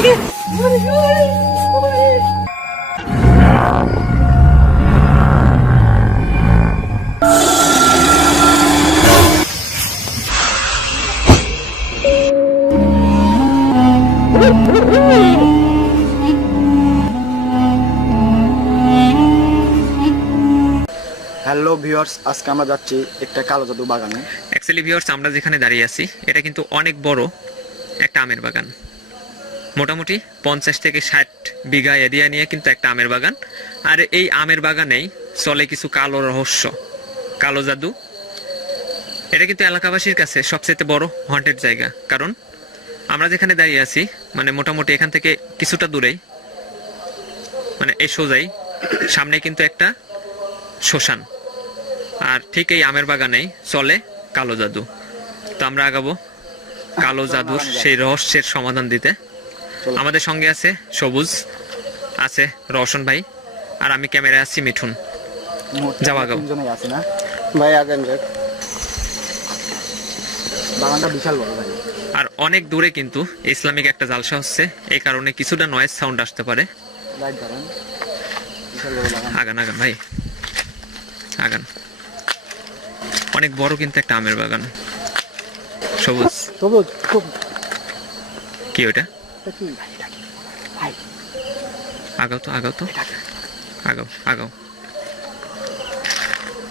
Hello viewers, আজকে আমরা যাচ্ছি একটা কালো জাদু বাগানে। অ্যাকচুয়ালি ভিউয়ার্স, আমরা যেখানে দাঁড়িয়ে আছি এটা কিন্তু অনেক বড় একটা আমের বাগান। মোটামুটি 50 থেকে 60 বিঘা এরিয়া নিয়ে কিন্তু একটা আমের বাগান। আর এই আমের বাগানেই চলে কিছু কালো রহস্য, কালো জাদু। এটা কিন্তু এলাকাবাসীর কাছে সবচেয়ে বড় হন্টেড জায়গা। কারণ আমরা যেখানে দাঁড়িয়ে আছি মানে মোটামুটি এখান থেকে কিছুটা দূরেই, মানে এই সোজাই সামনে কিন্তু একটা শ্মশান। আর ঠিক এই আমের বাগানেই চলে কালো জাদু। তো আমরা আগাবো কালো জাদুর সেই রহস্যের সমাধান দিতে। আমাদের সঙ্গে আছে সবুজ, আছে রওশন ভাই, আর আমি ক্যামেরায় আছি মিঠুন। যাও আগাও ভাই, আগান যাক। বাগানটা বিশাল বড় ভাই। আর অনেক দূরে কিন্তু ইসলামিক একটা জালসা হচ্ছে, এই কারণে কিছুটা নয়েজ সাউন্ড আসতে পারে। আগান আগান ভাই, আগান। অনেক বড় কিন্তু একটা আমের বাগান। সবুজ সবুজ কি ওটা? আগাও তো, আগাও তো, আগাও আগাও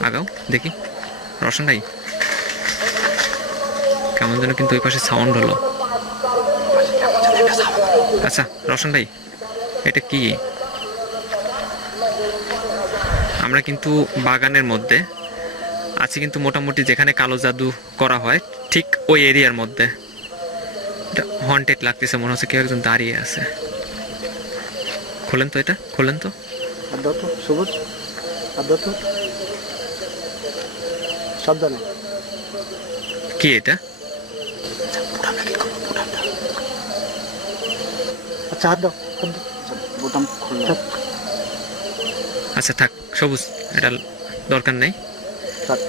আগাও দেখি। রওশন ভাই, কেমন যেন কিন্তু ওই পাশে সাউন্ড হলো। আচ্ছা রওশন ভাই, এটা কি? আমরা কিন্তু বাগানের মধ্যে আছি, কিন্তু মোটামুটি যেখানে কালো জাদু করা হয় ঠিক ওই এরিয়ার মধ্যে। হন্টেড লাগতেছে, মনে হচ্ছে কেউ একজন দাঁড়িয়ে আছে। খোলেন তো, এটা খোলেন তো। সবুজ সাবধানে। কি এটা? আচ্ছা হাত দাও, বোতাম খুলে। আচ্ছা থাক সবুজ, এটা দরকার নেই।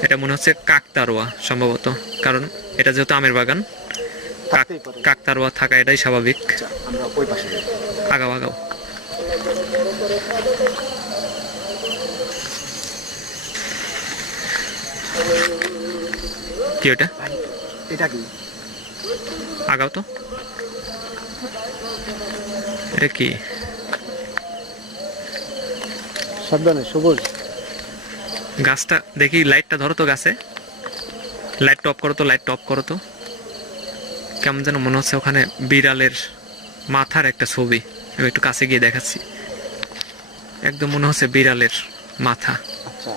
এটা মনে হচ্ছে কাকতারোয়া সম্ভবত, কারণ এটা যেহেতু আমের বাগান, কাকতারোয়া থাকা এটাই স্বাভাবিক। আমরা ওই পাশে আগাও আগাও। কি ওটা? এটা কি? আগাও তো। এটা কি? সাবধানে সবুজ। গাছটা দেখি, লাইটটা ধরো তো গাছে, লাইট টপ করো তো, লাইট টপ করো তো। কেমন যেন মনে হচ্ছে ওখানে বিড়ালের মাথার একটা ছবি। আমি একটু কাছে গিয়ে দেখাচ্ছি, একদম মনে হচ্ছে বিড়ালের মাথা। আচ্ছা,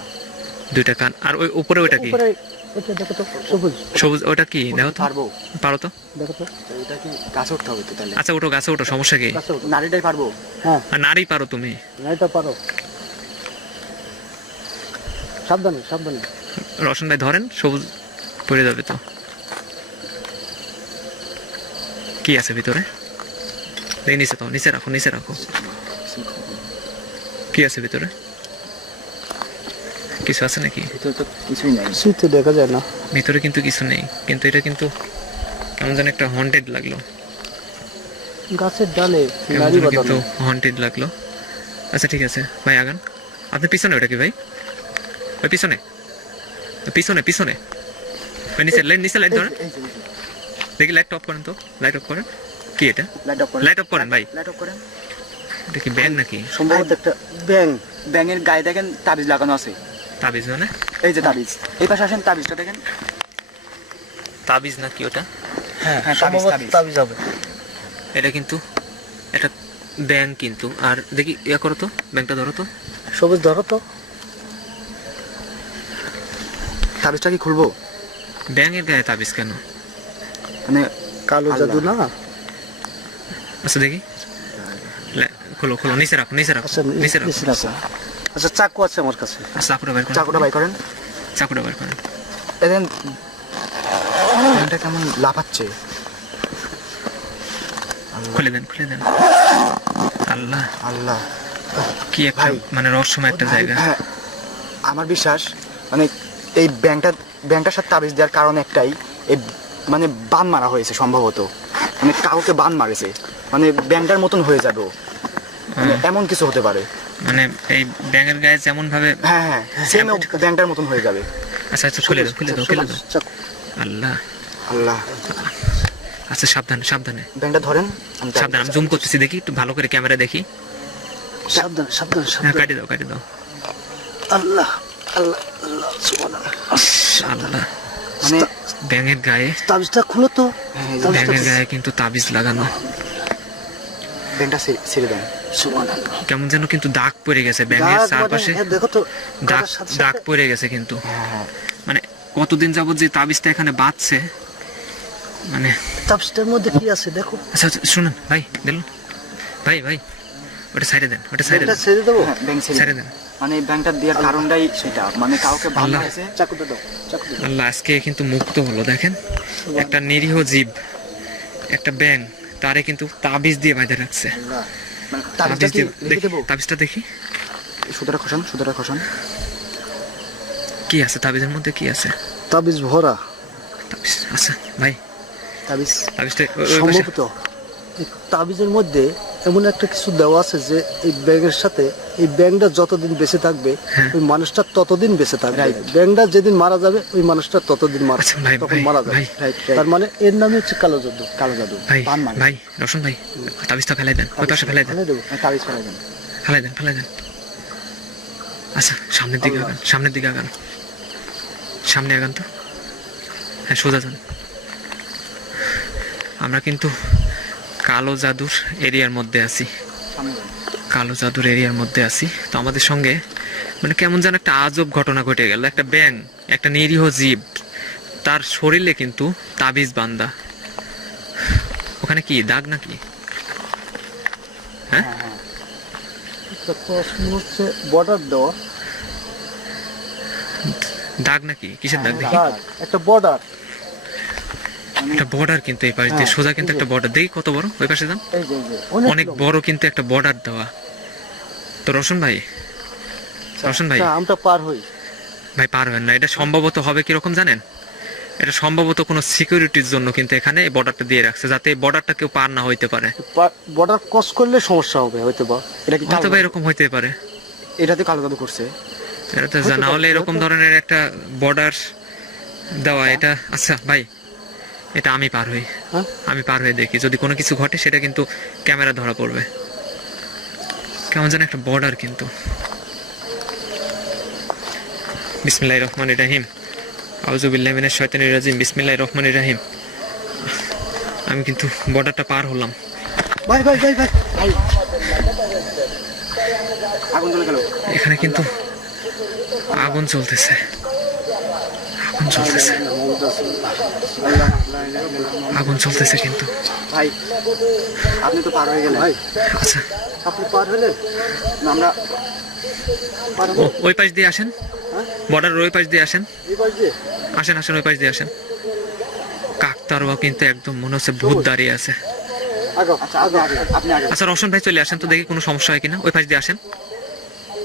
দুইটা কান, আর ওই উপরে ওইটা কি? দেখো তো সবুজ সবুজ ওটা কি? দেখো তো, পারো তো? দেখো তো, এটা কি গাছে উঠতে হবে তো তাহলে? আচ্ছা ওঠো, গাছে ওঠো, সমস্যা কি? নারীটাই পারবো। হ্যাঁ, নারী পারো তুমি? নারীটা পারো। সাবধানে সাবধানে। রওশন ভাই ধরেন, সবুজ পড়ে যাবে তো। কি আছে ভিতরে? দেখি নিচে তো, নিচে রাখো, নিচে রাখো। কি আছে ভিতরে? কিছু আছে নাকি? ভিতরে তো কিছুই নাই, কিছুই তো দেখা যায় না। ভিতরে কিন্তু কিছু নেই, কিন্তু এটা কিন্তু কেমন যেন একটা হন্টেড লাগলো। গাছের ডালে কিন্তু হন্টেড লাগলো। আচ্ছা ঠিক আছে ভাই, আগান। আপনার পিছনে ওটা কি ভাই? ওই পিছনে, পিছনে পিছনে, ওই নিচে নিচে লাইট ধরেন দেখি। লাইট অফ করেন তো, লাইট অফ করেন। কি এটা? লাইট অফ করেন ভাই, লাইট অফ করেন। এটা কি ব্যাং নাকি? সম্ভবত একটা ব্যাং। ব্যাঙের গায়ে দেখেন তাবিজ লাগানো আছে। তাবিজ মানে? এই যে তাবিজ, এই পাশে আসেন, তাবিজটা দেখেন। তাবিজ নাকি ওটা? হ্যাঁ সম্ভবত তাবিজ হবে। এটা কিন্তু এটা ব্যাং কিন্তু। আর দেখি ইয়া করো তো, ব্যাংটা ধরো তো। সবুজ ধরো তো, তাবিজটা কি খুলবো? ব্যাঙের গায়ে তাবিজ কেন? মানে কালো জাদু না? আচ্ছা দেখি, খোলো খোলো, নিচে রাখো, নিচে রাখো, নিচে রাখো। আচ্ছা চাকু আছে আমার কাছে। চাকুটা বের করেন, চাকুটা বাই করেন, চাকুটা বের করেন। দেখেন এটা কেমন লাফাচ্ছে। খুলে দেন, খুলে দেন। আল্লাহ আল্লাহ, কি একটা মানে রহস্যময় একটা জায়গা। আমার বিশ্বাস মানে এই ব্যাংকটার সাথে তাবিজ দেওয়ার কারণ একটাই, এই মানে বান মারা হয়েছে সম্ভবত, মানে কাউকে বান মারেছে। মানে ব্যাংকটার মতন হয়ে যাবে ও। মানে এমন কিছু হতে পারে। মানে এই ব্যাঙের গায়ে যেমন ভাবে, হ্যাঁ হ্যাঁ সেম ব্যাংকটার মতন হয়ে যাবে। আচ্ছা আচ্ছা, খুলে দাও খুলে দাও খুলে দাও। আল্লাহ আল্লাহ। আচ্ছা সাবধানে সাবধানে ব্যাংকটা ধরেন, সাবধানে, আমি জুম করতেছি, দেখি একটু ভালো করে ক্যামেরা দেখি। সাবধান সাবধান হ্যাঁ সাবধান। কাটি দাও কাটি দাও। আল্লাহ আল্লাহ আল্লাহ সুবহানাল্লাহ। আল্লাহ, মানে ব্যাঙের গায়ে, তাবিজটা খুলো তো। তাবিজটা ব্যাঙের গায়ে কিন্তু তাবিজ লাগানো। ব্যাংকটা ছেড়ে দেন। সুবহানাল্লাহ। কেমন যেন কিন্তু দাগ পড়ে গেছে ব্যাঙের দাগ চারপাশে, মানে, দেখো তো দাগ কাটার সাথে দাগ সাথে পড়ে গেছে কিন্তু। হ্যাঁ হ্যাঁ মানে কতদিন যাবত যে তাবিজটা এখানে বাঁধছে, মানে তাবিজটার মধ্যে কি আছে দেখো। আচ্ছা আচ্ছা, শুনুন ভাই, দিলুন ভাই ভাই, ওটা সাইডে দেন, ওটা সাইডে এটা দেন, ছেড়ে দেবো। হ্যাঁ, ব্যাংক ছেড়ে সাইডে দেন। দেন। মানে ব্যাংকটা দেওয়ার কারণটাই সেটা, মানে কাউকে ভালো আল্লাহ। হয়েছে। চাকুটা দাও চাকুটা দাও। আল্লাহ আজকে কিন্তু মুক্ত হলো। দেখেন, একটা নিরীহ জীব, একটা ব্যাঙ, তারে কিন্তু তাবিজ দিয়ে বাঁধে রাখছে। আল্লাহ। মানে তাবিজটা তাবিজ কি দিয়ে লিখে দেখি, দেবো? তাবিজটা দেখি সুতরা খসান, সুতরা খসান। কি আছে তাবিজের মধ্যে, কি আছে? তাবিজ ভরা। তাবিজ আচ্ছা ভাই, তাবিজ তাবিজটা ওই পাশে। সম্ভবত এই তাবিজের মধ্যে এমন একটা কিছু দেওয়া আছে যে এই ব্যাঙের সাথে এই ব্যাঙটা যতদিন বেঁচে থাকবে হ্যাঁ। ওই মানুষটা ততদিন বেঁচে থাকবে। Right. ব্যাঙটা যেদিন মারা যাবে ওই মানুষটা ততদিন মারা আচ্ছা ভাই, তখন ভাই, মারা যাবে। ভাই, রাইট রাইট। তার মানে এর নামে হচ্ছে কালো জাদু। কালো জাদু। ভাই পান মানে। ভাই, রোশন ভাই, তাবিজটা ফেলাই দেন, ওই পাশে ফেলাই দেন, ফেলে দেবো। তাবিজ ফেলাই দেন। ফেলাই দেন, ফেলাই দেন। আচ্ছা সামনের দিকে আগান, সামনের দিকে আগান, সামনে আগান তো। হ্যাঁ সোজা যান। আমরা কিন্তু কালো জাদুর এরিয়ার মধ্যে আছি, সামনে যান। কালো জাদুর এরিয়ার মধ্যে আছি। তো আমাদের সঙ্গে মানে কেমন যেন একটা আজব ঘটনা ঘটে গেল। একটা ব্যাঙ, একটা নিরীহ জীব, তার শরীরে কিন্তু তাবিজ বান্দা। ওখানে কি দাগ নাকি? হ্যাঁ হ্যাঁ হ্যাঁ। একটা প্রশ্ন হচ্ছে বর্ডার দেওয়া। দাগ নাকি, কিসের দাগ দেখি? দাগ, একটা বর্ডার। একটা বর্ডার কিন্তু এই পাশ দিয়ে সোজা কিন্তু একটা বর্ডার, দেখি কত বড়, ওই পাশে যান। এই যে অনেক বড় কিন্তু একটা বর্ডার দেওয়া। তো রোশন ভাই, রোশন ভাই, আমটা পার হই। ভাই পার হবেন না। এটা সম্ভবত হবে কিরকম জানেন? এটা সম্ভবত কোনো সিকিউরিটির জন্য কিন্তু এখানে বর্ডারটা দিয়ে রাখছে, যাতে এই বর্ডারটা কেউ পার না হইতে পারে। বর্ডার ক্রস করলে সমস্যা হবে হয়তো বা। এটা কি হয়তো বা এরকম হইতে পারে, এটাতে কালো জাদু করছে। এটা তো জানা হলে এরকম ধরনের একটা বর্ডার দেওয়া এটা। আচ্ছা ভাই, এটা আমি পার হই, হ্যাঁ? আমি পার হয়ে দেখি, যদি কোনো কিছু ঘটে সেটা কিন্তু ক্যামেরা ধরা পড়বে। কেমন যেন একটা বর্ডার কিন্তু। বিসমিল্লাহির রহমানির রহিম, আউযু বিল্লাহি মিনাশ শাইতানির রাজিম, বিসমিল্লাহির রহমানির রহিম। আমি কিন্তু বর্ডারটা পার হলাম। ভাই ভাই ভাই ভাই ভাই আগুন জ্বলে গেল। এখানে কিন্তু আগুন চলতেছে, আগুন চলতেছে, আগুন চলতেছে কিন্তু। ভাই আপনি তো পার হয়ে গেলেন। ভাই আচ্ছা, আপনি পার হলেন। আমরা পার ও হলেন। ওই পাশ দিয়ে আসেন, বর্ডারের ওই পাশ দিয়ে আসেন, এই পাশ দিয়ে আসেন আসেন, ওই পাশ দিয়ে আসেন। কাকতারুয়া কিন্তু একদম মনে হচ্ছে ভূত দাঁড়িয়ে আছে। আগো। আচ্ছা আগে আগে আপনি আগে। আচ্ছা রওশন ভাই চলে আসেন তো, দেখি কোনো সমস্যা হয় কিনা। ওই পাশ দিয়ে আসেন,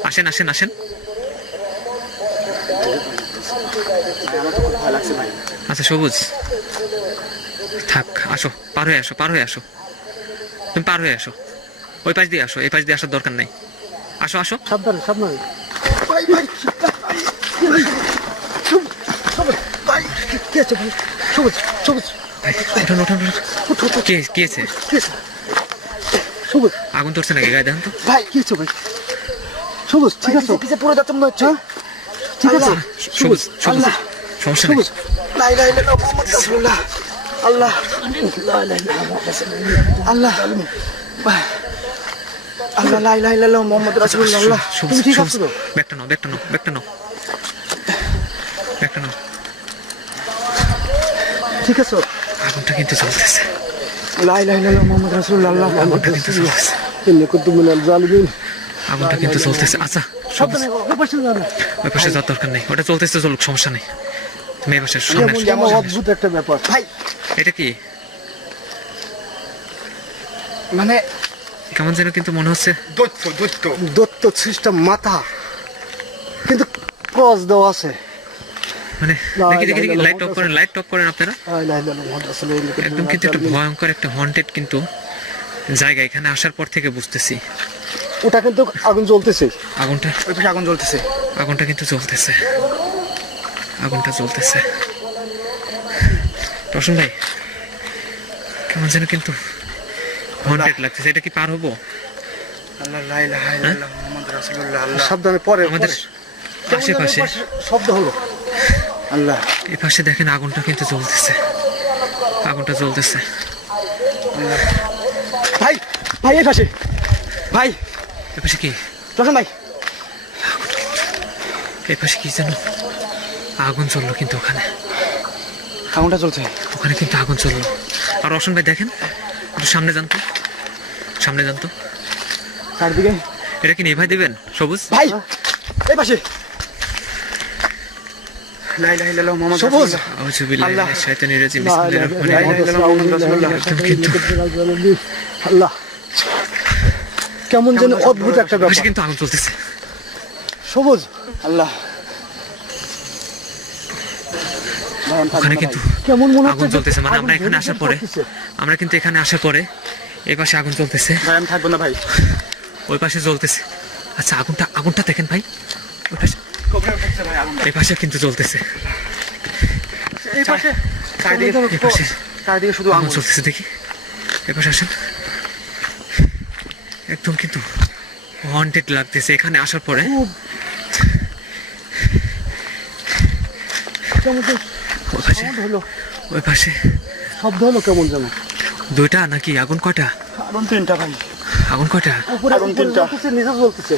আসেন আসেন আসেন। ভাই, আমার তো খুব ভয় লাগছে ভাই। আচ্ছা সবুজ থাক, আসো, পার হয়ে আসো, পার হয়ে আসো, তুমি পার হয়ে আসো, ওই পাশ দিয়ে আসো, এই পাশ দিয়ে আসার দরকার নাই। আসো আসো। সাবধানে সাবধানে। ভাই ভাই ভাই কি আছে ভাই? সবুজ সবুজ ভাই, ওঠেন ওঠেন ওঠেন। কি আছে? কি আছে? সবুজ আগুন ধরছে নাকি গায়ে, দেখেন তো। ভাই কি আছে ভাই? সবুজ ঠিক আছে? পিছে পড়ে যাচ্ছে মনে হচ্ছে। ঠিক আছে? সবুজ সবুজ, আল্লাহ। সমস্যা নেই। সবুজ লা ইলাহা ইল্লাল্লাহ মুহাম্মাদুর রাসূলুল্লাহ। আল্লাহ আল্লাহ আল্লাহ লা ইলাহা ইল্লাল্লাহ মুহাম্মাদুর রাসূলুল্লাহ। আল্লাহ সবুজ তুমি ঠিক সবুজ, আছো তো? ব্যাগটা নাও, ব্যাগটা নাও, ব্যাগটা নাও, ব্যাগটা নাও। ঠিক আছে? আগুনটা কিন্তু চলতেছে, লা ইলাহা ইল্লাল্লাহ মুহাম্মাদুর রাসূলুল্লাহ। আল্লাহ আগুনটা কিন্তু চলতেছে, ইন্নী কুনতু মিনাল জালিমিন। আগুনটা কিন্তু চলতেছে। আচ্ছা সবুজ, সাবধানে ওই পাশে যাবে। ওই পাশে যাওয়ার দরকার নেই, ওটা চলতেছে চলুক, সমস্যা নেই। তুমি এই পাশে সামনে আসো। যেমন অদ্ভুত একটা ব্যাপার। ভাই এটা কি মানে কেমন যেন কিন্তু মনে হচ্ছে। দৈত্য দৈত্য। দত্ত সিস্টেম মাথা কিন্তু ক্রস দেওয়া আছে। মানে না, দেখি দেখি দেখি, না, লাইট অফ করেন, লাইট অফ করেন আপনারা। লা ইলাহা ইল্লাল্লাহ মুহাম্মাদুর রাসূলুল্লাহ। একদম কিন্তু একটা ভয়ঙ্কর একটা হন্টেড কিন্তু জায়গা এখানে আসার পর থেকে বুঝতেছি ওটা কিন্তু আগুন জ্বলতেছে। আগুনটা ওই পাশে আগুন জ্বলতেছে। আগুনটা কিন্তু জ্বলতেছে, আগুনটা জ্বলতেছে। রোশন ভাই কেমন যেন কিন্তু হন্টেড লাগতেছে। এটা কি পার হবো? আল্লাহ লা ইলাহা ইল্লাল্লাহ মুহাম্মাদুর রাসূলুল্লাহ। আল্লাহ সাবধানে পরে আমাদের আশেপাশে শব্দ হলো। আল্লাহ এই পাশে দেখেন আগুনটা কিন্তু জ্বলতেছে, আগুনটা জ্বলতেছে। ভাই ভাই এই পাশে ভাই এই পাশে কি? রোশন ভাই এই পাশে কি যেন আগুন জ্বললো, কিন্তু ওখানে আগুনটা জ্বলছে। ওখানে কিন্তু আগুন জ্বললো। আর রোশন ভাই দেখেন একটু সামনে যান তো, সামনে যান তো। চারদিকে এটা কি নেভাই দিবেন সবুজ? ভাই এই পাশে লা ইলাহা ইল্লাল্লাহ মুহাম্মাদুর সবুজ। রাসূলুল্লাহ। আউযু বিল্লাহি আল্লাহ। মিনাশ শাইতানির রাজিম। বিসমিল্লাহির রহমানির লা রহিম। ইলাহা ইল্লাল্লাহ মুহাম্মাদুর রাসূলুল্লাহ। আল্লাহ, কেমন যেন অদ্ভুত একটা পাশে ব্যাপার। কিন্তু আগুন চলতেছে। সবুজ, আল্লাহ ওখানে কিন্তু কেমন মনে আগুন হচ্ছে চলতেছে। মানে আগুন আমরা এখানে ধরে আসার ধরে পরে, চলতেছে। আমরা কিন্তু এখানে আসার পরে এই পাশে আগুন চলতেছে, ভাই আমি থাকবো না ভাই। ওই পাশে জ্বলতেছে। আচ্ছা আগুনটা, আগুনটা দেখেন ভাই, ওই পাশে, কবরে উঠছে ভাই আগুন। এই পাশে কিন্তু জ্বলতেছে। এই পাশে চারিদিকে এই পাশে চারিদিকে শুধু আগুন আগুন। চলতেছে, দেখি এই পাশে আসেন। একদম কিন্তু হন্টেড লাগতেছে এখানে আসার পরে। খুব কেমন যেন ওই পাশে, sound হলো, ওই পাশে শব্দ হলো কেমন যেন। দুইটা নাকি আগুন? কয়টা আগুন? তিনটা ভাই। আগুন? কয়টা? উপরে আগুন উপরে তিনটা। জ্বলতেছে, নিচে জ্বলতেছে।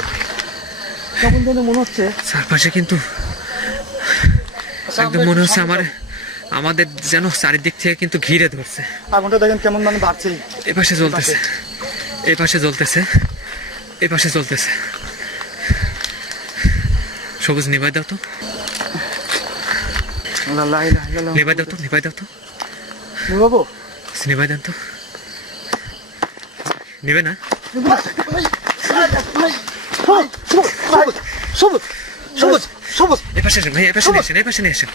কেমন যেন মনে হচ্ছে চারপাশে কিন্তু একদম মনে হচ্ছে আমাদের যেন চারিদিক থেকে কিন্তু ঘিরে ধরছে। আগুনটা দেখেন কেমন মানে বাড়ছে। এই পাশে জ্বলতেছে, এই পাশে জ্বলতেছে, এই পাশে জ্বলতেছে। সবুজ নিভাই দাও তো, আল্লাহ লা ইলাহা ইল্লাল্লাহ। নিভাই দাও তো, নিভাই দাও তো, বাবু, নিভাই দেন তো। নিবে না? সবুজ সবুজ সবুজ সবুজ এই পাশে আসেন ভাই, এই পাশে নিয়ে আসেন, এই পাশে নিয়ে আসেন,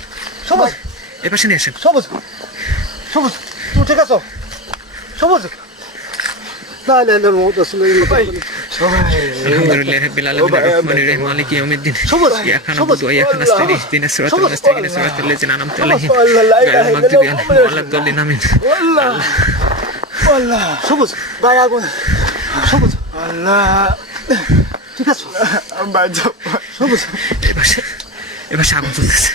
সবুজ এই পাশে নিয়ে আসেন। সবুজ সবুজ, তুমি ঠিক আছো? সবুজ, না না না, আলহামদুলিল্লাহ রাব্বিল আলামিন আর-রাহমানির রহিম মালিকি ইয়াউমিদ্দিন। সবুজ, ইয়াকা সবুজ, না'বুদু ওয়া ইয়াকা নাস্তাঈন ইহদিনাস সিরাতাল সবুজ, মুস্তাকিম সিরাতাল লাযিনা আন'আমতা আলাইহিম আল্লাহ, গায়রিল মাগদুবি আলাইহিম ওয়া লাদ-দাল্লিন। আমিন। আল্লাহ আল্লাহ, সবুজ ভাই আগুন, সবুজ আল্লাহ ঠিক আছে? ভাই যাও। সবুজ এই পাশে আগুন চলতেছে।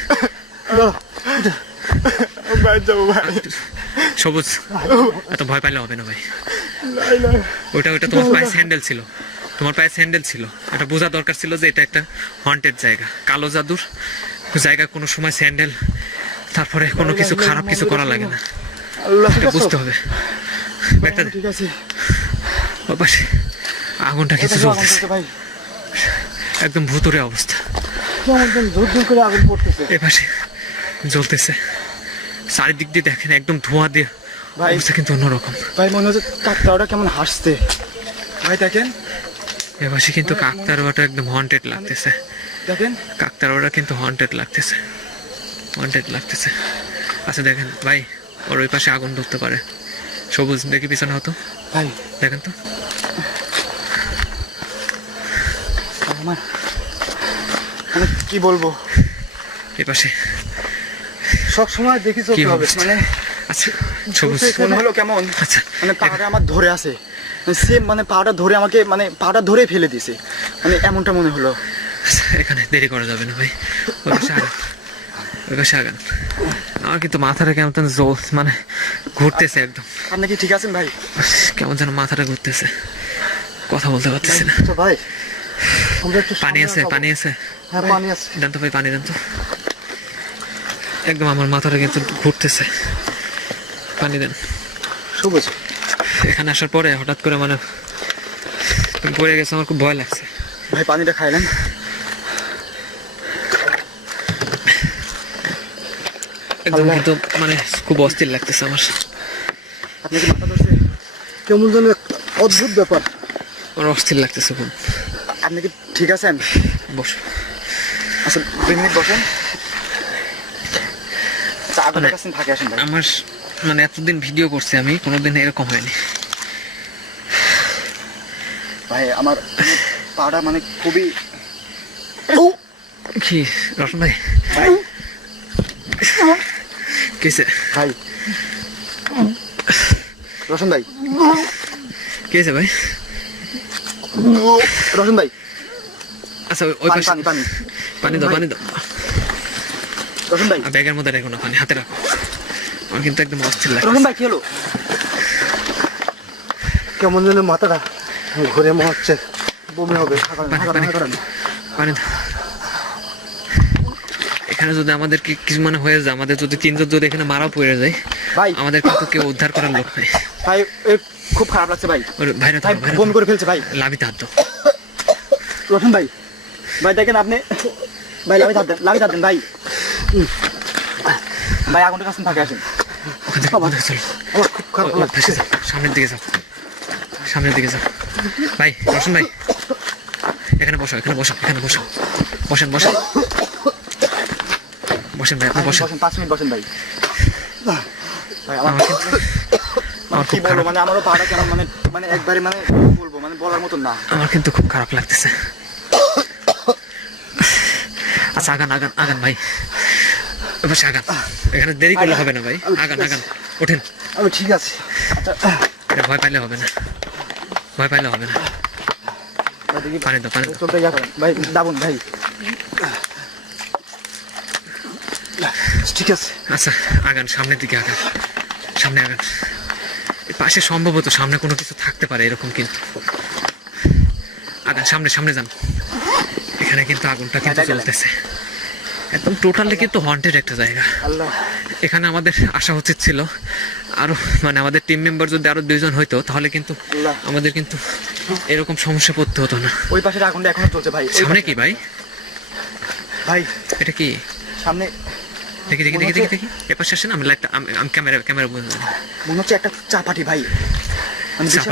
ভাই যাও ভাই। সবুজ এত ভয় পাইলে হবে না ভাই। ওইটা তোমার পায়ে স্যান্ডেল ছিল, তোমার পায়ে স্যান্ডেল ছিল। এটা বোঝা দরকার ছিল যে এটা একটা হন্টেড জায়গা, কালো জাদুর জায়গা। কোনো সময় স্যান্ডেল, তারপরে কোনো কিছু খারাপ কিছু করা লাগে না, আল্লাহ এটা বুঝতে হবে। ব্যাগটা দে। ঠিক আছে। ওই পাশে আগুনটা কিছু জ্বলতেছে, ভাই একদম ভুতুরে অবস্থা। কেমন যেন জোর জোর করে আগুন পড়তেছে। এই পাশে জ্বলতেছে, চারিদিক দিয়ে দেখেন একদম ধোঁয়া দিয়ে ভাই অবস্থা কিন্তু অন্যরকম। ভাই মনে হচ্ছে কাকতাওয়াটা কেমন হাসছে ভাই। দেখেন এ পাশে কিন্তু কাকতাড়ুয়াটা একদম হন্টেড লাগতেছে, দেখেন কাকতাড়ুয়াটা কিন্তু হন্টেড লাগতেছে, হন্টেড লাগতেছে। আচ্ছা দেখেন ভাই, ওর ওই পাশে আগুন ধরতে পারে। সবুজ দেখি পিছনে হতো, ভাই। দেখেন তো। আমার মানে কি বলবো, এই পাশে সব সময় দেখি কি চলতে হবে, অবস্থা? মানে আচ্ছা সবুজ, মনে হলো কেমন আচ্ছা মানে পাহাড়ে আমার ধরে আছে, সেম মানে পাহাড়টা ধরে আমাকে মানে পাহাড়টা ধরে ফেলে দিছে, মানে এমনটা মনে হলো। আচ্ছা, এখানে দেরি করা যাবে না ভাই, ওই পাশে আগান, ওই পাশে আগান। আমার কিন্তু মাথাটা কেমন যেন মানে ঘুরতেছে একদম। আপনি কি ঠিক আছেন ভাই? কেমন যেন মাথাটা ঘুরতেছে, কথা বলতে পারতেছি না। আচ্ছা ভাই, আমরা একটু পানি সামনে আছে, আগাবো। পানি আছে, হ্যাঁ পানি আছে। দেন তো ভাই, পানি দেন তো। একদম আমার মাথাটা কিন্তু ঘুরতেছে, পানি দেন। সবুজ এখানে আসার পরে হঠাৎ করে মানে পড়ে গেছে, আমার খুব ভয় লাগছে। ভাই পানিটা খাইলেন? একদম কিন্তু মানে খুব অস্থির লাগতেছে আমার। আপনি কি মাথা ধরছে? কেমন যেন একটা অদ্ভুত ব্যাপার। আমার অস্থির লাগতেছে খুব। আপনি কি ঠিক আছেন? বস। আচ্ছা 2 মিনিট বসেন। আচ্ছা আপনার কাছে থাকে আসেন ভাই। আমার মানে এতদিন ভিডিও করছি আমি, কোনোদিন এরকম হয়নি। ভাই আমার পাটা মানে খুবই কি রতন ভাই ভাই কেসে ভাই রোশন ভাই কেসে ভাই রোশন ভাই আচ্ছা ওই পানি পাশে পানি পানি পানি দাও রোশন ভাই ব্যাগের মধ্যে রাখো না পানি হাতে রাখো আমার কিন্তু একদম অস্থির লাগে রোশন ভাই কি হলো কেমন যেন মাথাটা ঘুরে মনে হচ্ছে বমি হবে। পানি দাও এখানে যদি আমাদের কিছু মানে হয়ে যায়, আমাদের যদি তিনজন যদি এখানে মারাও পড়ে যায় ভাই আমাদের কিন্তু কেউ উদ্ধার করার লোক নেই। ভাই খুব খারাপ লাগছে ভাই ভাইরা ভাই বমি করে ফেলছে ভাই লাভিতে হাত দাও রোশন ভাই ভাই দেখেন আপনি ভাই লাভি থাকতেন ভাই ভাই আগুনটা কাছে থাকে আসেন ওখান থেকে চলো আমার খুব খারাপ ভেসে লাগছে। যাও সামনের দিকে যাও ভাই রোশন ভাই এখানে বসো বসেন ভাই আপনি বসেন 5 মিনিট বসেন ভাই ভাই আমার আমার কিন্তু আমার কি খুব বলবো খারাপ মানে আমারও পাটা কেমন মানে একবারে মানে বলবো মানে বলার মতন না। আমার কিন্তু খুব খারাপ লাগতেছে। আচ্ছা আগান ভাই এবার আগান, এখানে দেরি করলে হবে না ভাই, আগান ওঠেন। আমি ঠিক আছে। আচ্ছা এটা ভয় পাইলে হবে না দেখি পানি দাও চলতে ইয়া করেন ভাই দাবুন ভাই ঠিক আছে। আচ্ছা আগান সামনের দিকে সামনে আগান। এই পাশে সম্ভবত সামনে কোনো কিছু থাকতে পারে এরকম, কিন্তু আগান সামনে যান। এখানে কিন্তু আগুনটা কিন্তু চলতেছে একদম টোটালি কিন্তু হন্টেড একটা জায়গা। আল্লাহ এখানে আমাদের আসা উচিত ছিল আরো, মানে আমাদের টিম মেম্বার যদি আরো 2 জন হইতো তাহলে কিন্তু আল্লাহ। আমাদের কিন্তু এরকম সমস্যা পড়তে হতো না। ওই পাশের আগুনটা এখনো চলছে ভাই। সামনে কি ভাই? ভাই এটা কি? সামনে দেখি এপাশে আসেন, আমি লাইটটা আমি ক্যামেরা মনে হচ্ছে একটা চাপাটি ভাই, মানে বিশাল-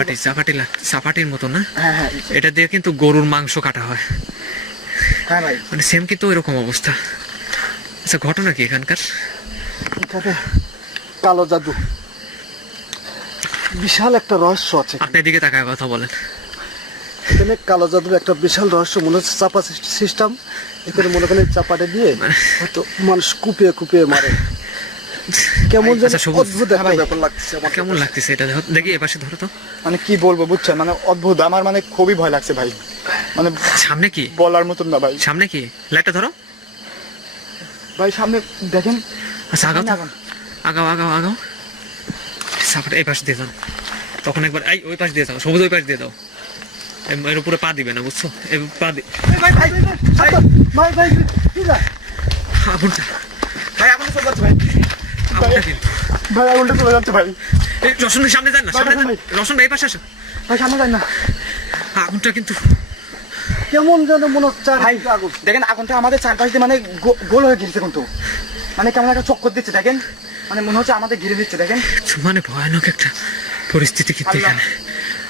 চাপাটির মতো না? হ্যাঁ এটা দিয়ে কিন্তু গরুর মাংস কাটা হয়, হ্যাঁ ভাই মানে সেম কিন্তু এরকম অবস্থা। আচ্ছা ঘটনা কি এখানকার? এখানে কালো জাদু বিশাল একটা রহস্য আছে। আপনি এদিকে তাকায় কথা বলেন। এখানে কালো জাদুর একটা বিশাল রহস্য মনে হচ্ছে চাপা সিস্টেম। এখানে মনে করেন চাপাটা দিয়ে হয়তো মানুষ কুপিয়ে মারে। কেমন যেন আচ্ছা, সবুজ। অদ্ভুত একটা ভাই, ব্যাপার লাগছে আমার। কেমন লাগতেছে এটা? দেখি এপাশে ধরো তো। মানে কি বলবো বুঝছেন, মানে অদ্ভুত, আমার মানে খুবই ভয় লাগছে ভাই, মানে সামনে কি? বলার মতন না ভাই। সামনে কি? লাইটটা ধরো ভাই সামনে দেখেন, আচ্ছা আগাও সামনে তো। আগুন। আগাও সাপটা এই পাশ দিয়ে যাও, তখন একবার ওই পাশ দিয়ে যাও, সবুজ ওই পাশ দিয়ে দাও। এর উপরে পা দিবে না, বুঝছো? পা দি ভাই কি যায়? আগুনটা ভাই আগুনটা চলে যাচ্ছে ভাই, আগুনটা কিন্তু ভাই আগুনটা চলে যাচ্ছে ভাই, এই রসুন ভাই সামনে যান না, সামনে যান। ভাই। রসুন ভাই এই পাশে আসেন। ভাই সামনে যাই না আগুনটা কিন্তু কেমন যেন মনে হচ্ছে ভাই। আগুন। দেখেন আগুনটা আমাদের চারপাশ দিয়ে মানে গোল হয়ে গেছে, কিন্তু মানে কেমন একটা চক্কর দিচ্ছে দেখেন, মানে মনে হচ্ছে আমাদের ঘিরে দিচ্ছে দেখেন। মানে ভয়ানক একটা পরিস্থিতি কিন্তু আল্লাহ এখানে,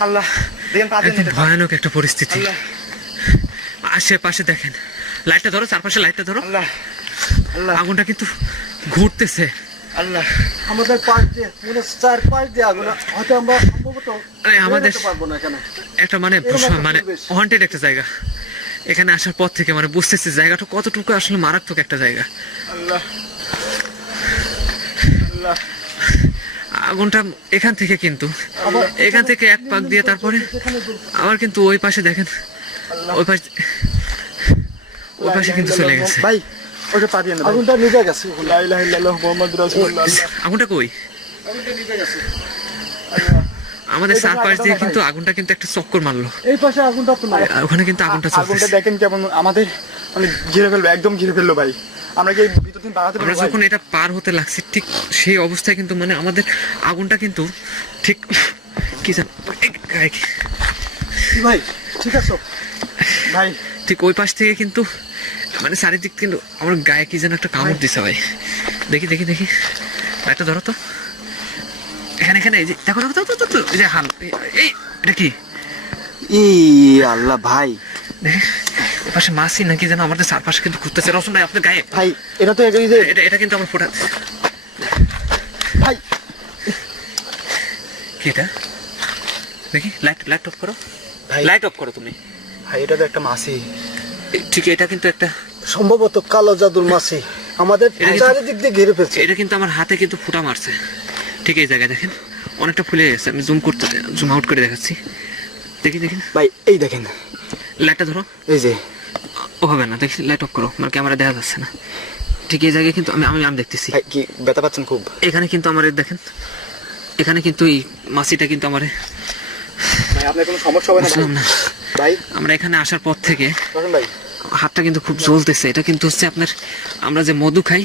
আল্লাহ দেখেন পা দিয়ে একদম নিতে। ভয়ানক একটা পরিস্থিতি। আল্লাহ আশেপাশে দেখেন, লাইটটা ধরো, চারপাশে লাইটটা ধরো। আল্লাহ আল্লাহ আগুনটা কিন্তু ঘুরতেছে। আল্লাহ আমাদের পাশ দিয়ে মনে হচ্ছে চারপাশ দিয়ে আগুন। হয়তো আমরা সম্ভবত আরে আমাদের বেরোতে পারবো না এখানে। একটা মানে এরকম একটা মানে পরিবেশ। হন্টেড একটা জায়গা। এখানে আসার পর থেকে মানে বুঝতেছি জায়গাটা কতটুকু আসলে মারাত্মক একটা জায়গা। আল্লাহ আল্লাহ আগুনটা এখান থেকে কিন্তু এখান থেকে এক পাক দিয়ে তারপরে আবার কিন্তু ওই পাশে দেখেন, ওই পাশে কিন্তু চলে গেছে। ভাই ওটা পা দিয়ে না ভাই। আগুনটা নিভে গেছে। লা ইলাহা ইল্লাল্লাহ মুহাম্মাদুর রাসূলুল্লাহ। আগুনটা কই? আগুনটা নিভে গেছে। আমাদের এই পাশে চারপাশ আগুনটা দিয়ে না কিন্তু ভাই। আগুনটা কিন্তু একটা চক্কর মারলো। এই পাশে আগুনটা তো নাই। আর ওখানে কিন্তু আগুনটা আগুনটা চলতেছে। দেখেন কেমন আমাদের মানে ঘিরে ফেললো, একদম ঘিরে ফেললো ভাই। আমরা কি ভিতর থেকে বাড়াতে আমরা পারবো যখন এটা পার হতে লাগছি ঠিক সেই অবস্থায় কিন্তু মানে আমাদের আগুনটা কিন্তু ঠিক কি জান কি ভাই ঠিক আছে? ভাই? ঠিক ওই পাশ থেকে কিন্তু মানে চারিদিক কিন্তু আমার গায়ে কি যেন একটা কামড় দিছে ভাই। দেখি একটা ধরো তো। এখানে এই যে দেখো তো এই যে হাল, এই এটা কি? ই আল্লাহ ভাই, দেখি এপাশে মাছি নাকি যেন আমাদের চারপাশে কিন্তু ঘুরতেছে। রসুন ভাই আপনার গায়ে ভাই এটা তো এই যে এটা কিন্তু আমার ফোটা। ভাই কি এটা? দেখি লাইট অফ করো। ভাই লাইট অফ করো তুমি। ভাই এটা তো একটা মাছি। ঠিক, এটা কিন্তু একটা সম্ভবত কালো জাদুর মাছি আমাদের এটা কিন্তু- চারিদিক দিয়ে ঘিরে ফেলছে। এটা কিন্তু আমার হাতে কিন্তু ফুটা মারছে। ঠিক এই জায়গায় দেখেন অনেকটা ফুলে গেছে। আমি জুম আউট করে দেখাচ্ছি। দেখি দেখেন, ভাই এই দেখেন, লাইটটা ধরো। এই যে ও হবে না, দেখি লাইট অফ করো, আমার ক্যামেরা দেখা যাচ্ছে না। ঠিক এই জায়গায় কিন্তু আমি আমি আমি দেখতেছি। ভাই কি ব্যথা পাচ্ছেন খুব? এখানে কিন্তু আমার দেখেন, এখানে কিন্তু এই মাছিটা কিন্তু আমার ভাই আপনার কোনো সমস্যা হবে না বুঝলাম না। ভাই? আমরা এখানে আসার পর থেকে রশন ভাই হাতটা কিন্তু খুব জ্বলতেছে। এটা কিন্তু হচ্ছে আপনার, আমরা যে মধু খাই